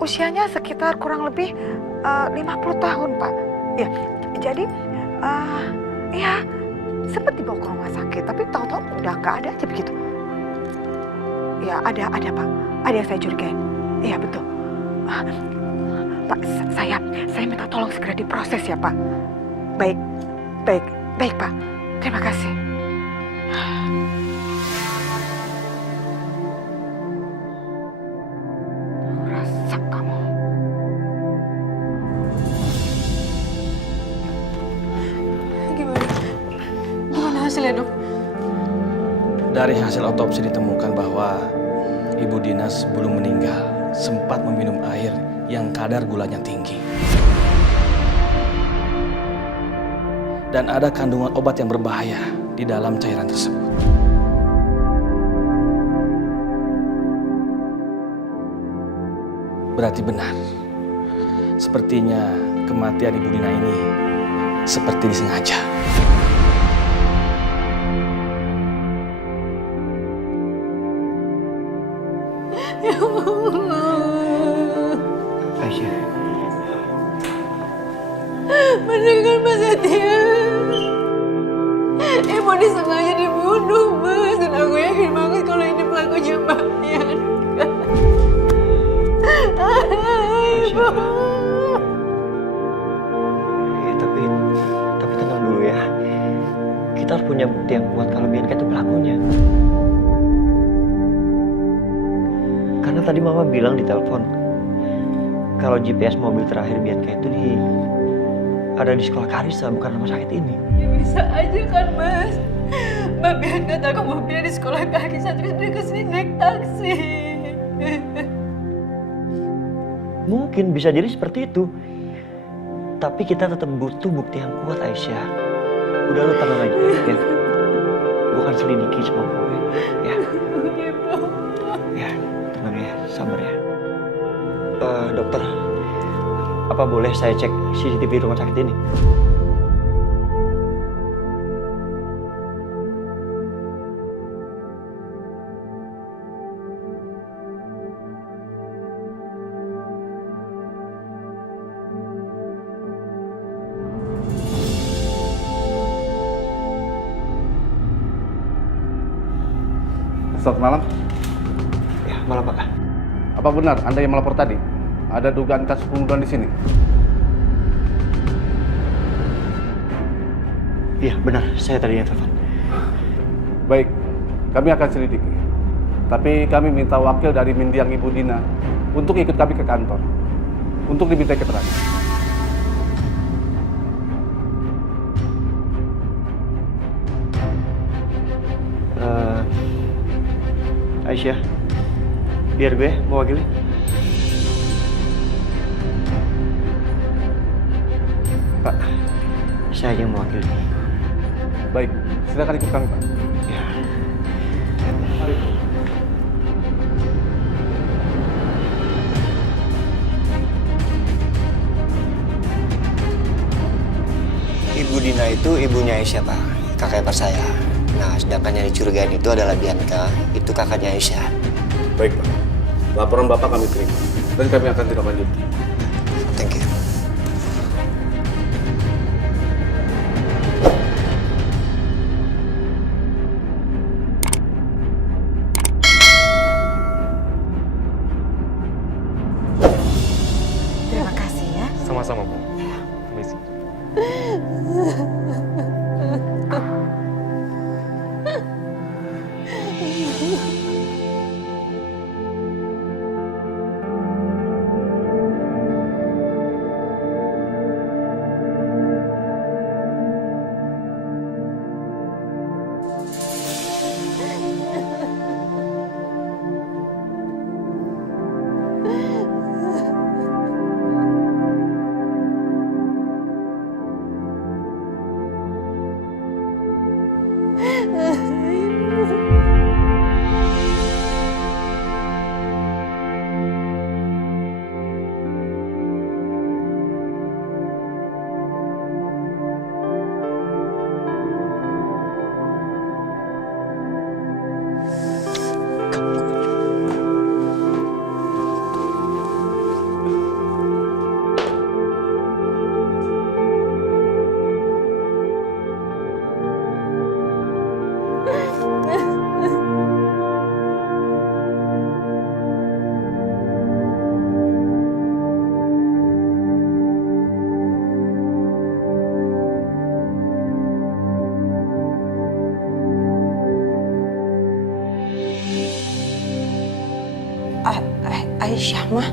usianya sekitar kurang lebih 50 tahun, Pak. Ya, jadi ya sempat dibawa ke rumah sakit, tapi tahu-tahu udah nggak ada aja begitu. Ya, ada Pak, ada yang saya curigain. Iya betul. Pak, saya minta tolong segera diproses ya, Pak. Baik, Pak. Terima kasih. Rasa kamu. Gimana hasilnya, Dok? Dari hasil otopsi ditemukan bahwa Ibu Dina sebelum meninggal sempat meminum air yang kadar gulanya tinggi. Dan ada kandungan obat yang berbahaya di dalam cairan tersebut. Berarti benar. Sepertinya kematian Ibu Dina ini seperti disengaja. Ya Allah. Aisyah. Bener kan Mas Setia? Ibu disengaja dibunuh, Mas. Dan aku yakin banget kalau ini pelakunya Mbak Bianca. Ibu. Ya, tapi tenang dulu ya. Kita harus punya bukti yang kuat kalau Bianca itu pelakunya. Karena tadi Mama bilang di telepon kalau GPS mobil terakhir Bianca itu ada di sekolah Karissa, bukan rumah sakit ini. Ya bisa aja kan, Mas. Mbak Bianca tahu mobilnya di sekolah Karissa terus dia kesini naik taksi. Mungkin bisa jadi seperti itu. Tapi kita tetap butuh bukti yang kuat, Aisyah. Udah lu tenang aja ya. Gue akan selidiki semua gue. Ya. Ya, tenang ya, sabar ya. Dokter, apa boleh saya cek CCTV rumah sakit ini? Selamat malam. Ya, malam Pak. Apa benar Anda yang melapor tadi? Ada dugaan kasus pembunuhan di sini? Iya, benar. Saya tadi yang telepon. Baik, kami akan selidiki. Tapi kami minta wakil dari mendiang Ibu Dina untuk ikut kami ke kantor. Untuk diminta keterangan. Aisyah, biar gue mewakili. Pak, saya yang mewakili. Baik, silakan ikut kami, Pak. Ya. Mari. Ibu Dina itu ibunya Aisyah, Pak. Kakak ipar saya. Nah, sedangkan yang dicurigain itu adalah Bianca, itu kakaknya Aisyah. Baik, Pak. Laporan Bapak kami terima. Dan kami akan tindak lanjut. Thank you. Terima kasih ya. Sama-sama, Bu. Permisi. Aisyah mah.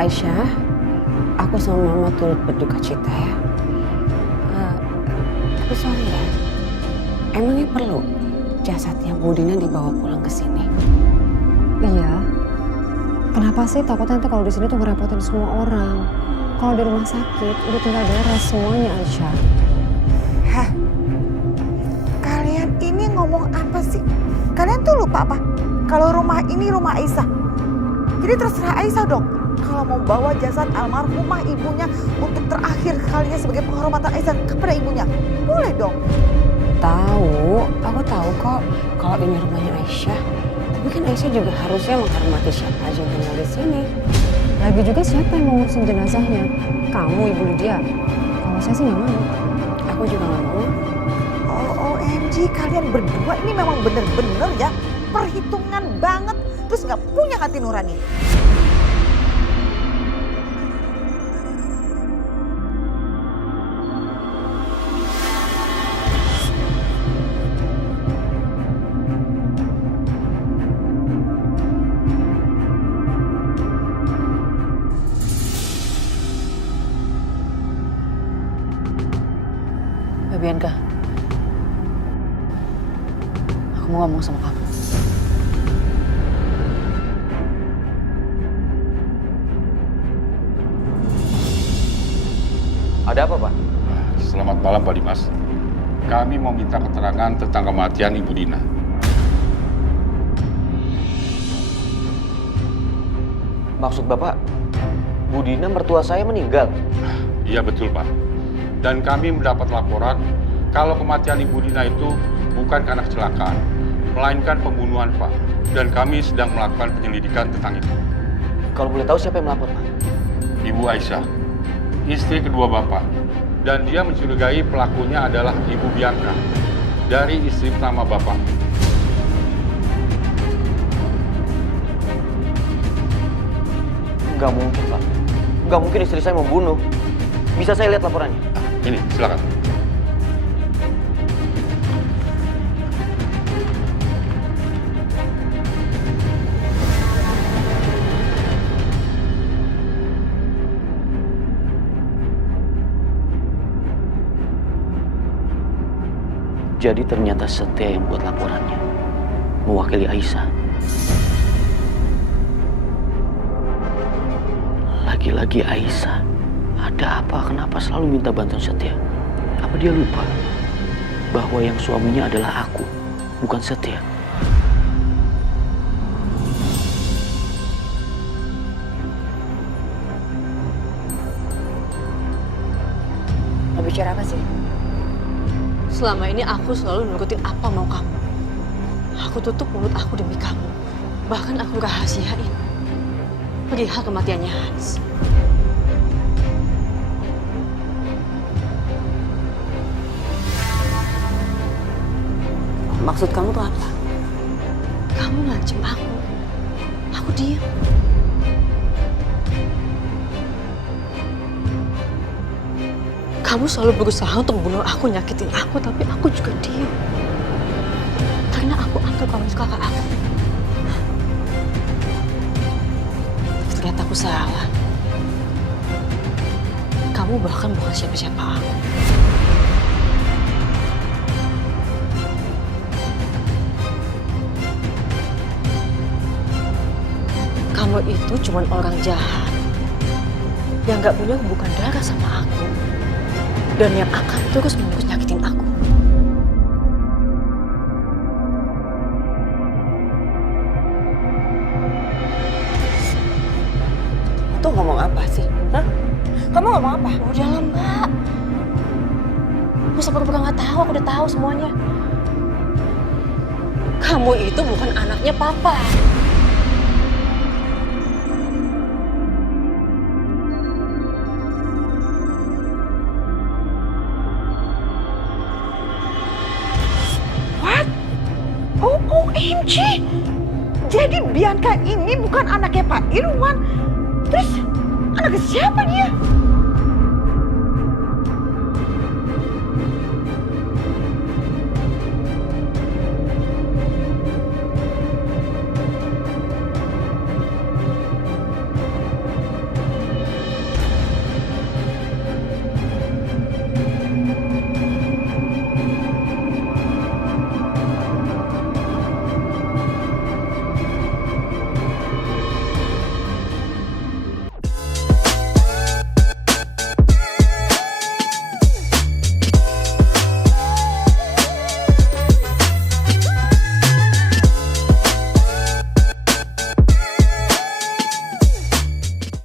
Aisyah, aku sama Mama turut berduka cita ya. Tapi sorry ya, emangnya perlu jasadnya Bu Dina dibawa pulang ke sini? Iya. Kenapa sih takutnya nanti kalau di sini tuh ngerepotin semua orang? Kalau di rumah sakit udah tinggal beres semuanya, Aisyah. Hah? Kalian ini ngomong apa sih? Kalian tuh lupa apa? Kalau rumah ini rumah Aisyah. Jadi terserah Aisyah dong. Kalau mau bawa jasad almarhumah ibunya untuk terakhir kalinya sebagai penghormatan Aisyah kepada ibunya. Boleh dong. Aku tahu kok kalau ini rumahnya Aisyah. Tapi kan Aisyah juga harusnya menghormati siapa aja yang tinggal di sini. Lagi juga siapa yang mau ngurusin jenazahnya? Kamu, Ibu Lydia. Kalau saya sih nggak mau. Aku juga nggak mau. OMG, kalian berdua ini memang bener-bener ya perhitungan banget. Terus nggak punya hati nurani. Bianca, aku mau ngomong sama kamu. Ada apa, Pak? Selamat malam, Pak Dimas. Kami mau minta keterangan tentang kematian Ibu Dina. Maksud Bapak, Bu Dina mertua saya meninggal? Iya, betul, Pak. Dan kami mendapat laporan kalau kematian Ibu Dina itu bukan karena kecelakaan, melainkan pembunuhan, Pak. Dan kami sedang melakukan penyelidikan tentang itu. Kalau boleh tahu siapa yang melapor, Pak? Ibu Aisyah, istri kedua Bapak. Dan dia mencurigai pelakunya adalah Ibu Bianca, dari istri pertama Bapak. Nggak mungkin, Pak. Nggak mungkin istri saya membunuh. Bisa saya lihat laporannya? Ini, silakan. Jadi ternyata Setia yang buat laporannya, mewakili Aisyah. Lagi-lagi Aisyah. Ada apa? Kenapa selalu minta bantuan Setia? Apa dia lupa bahwa yang suaminya adalah aku, bukan Setia? Mau bicara apa sih? Selama ini aku selalu nurutin apa mau kamu. Aku tutup mulut aku demi kamu. Bahkan aku rahasiain perihal kematiannya Hans. Maksud kamu tuh apa? Kamu ngancem aku. Aku diam. Kamu selalu berusaha untuk membunuh aku, nyakitin aku, tapi aku juga diam. Karena aku anggap kamu itu kakak aku. Ternyata aku salah. Kamu bahkan bukan siapa-siapa aku. Kamu itu cuma orang jahat yang gak punya hubungan darah sama aku dan yang akan terus-menerus nyakitin aku. Itu ngomong apa sih? Hah? Kamu ngomong apa? Udahlah, Mbak. Gak usah pura-pura nggak tahu, aku udah tahu semuanya. Kamu itu bukan anaknya papa. What? OMG! Jadi Bianca ini bukan anaknya Pak Irwan. Terus anaknya siapa dia?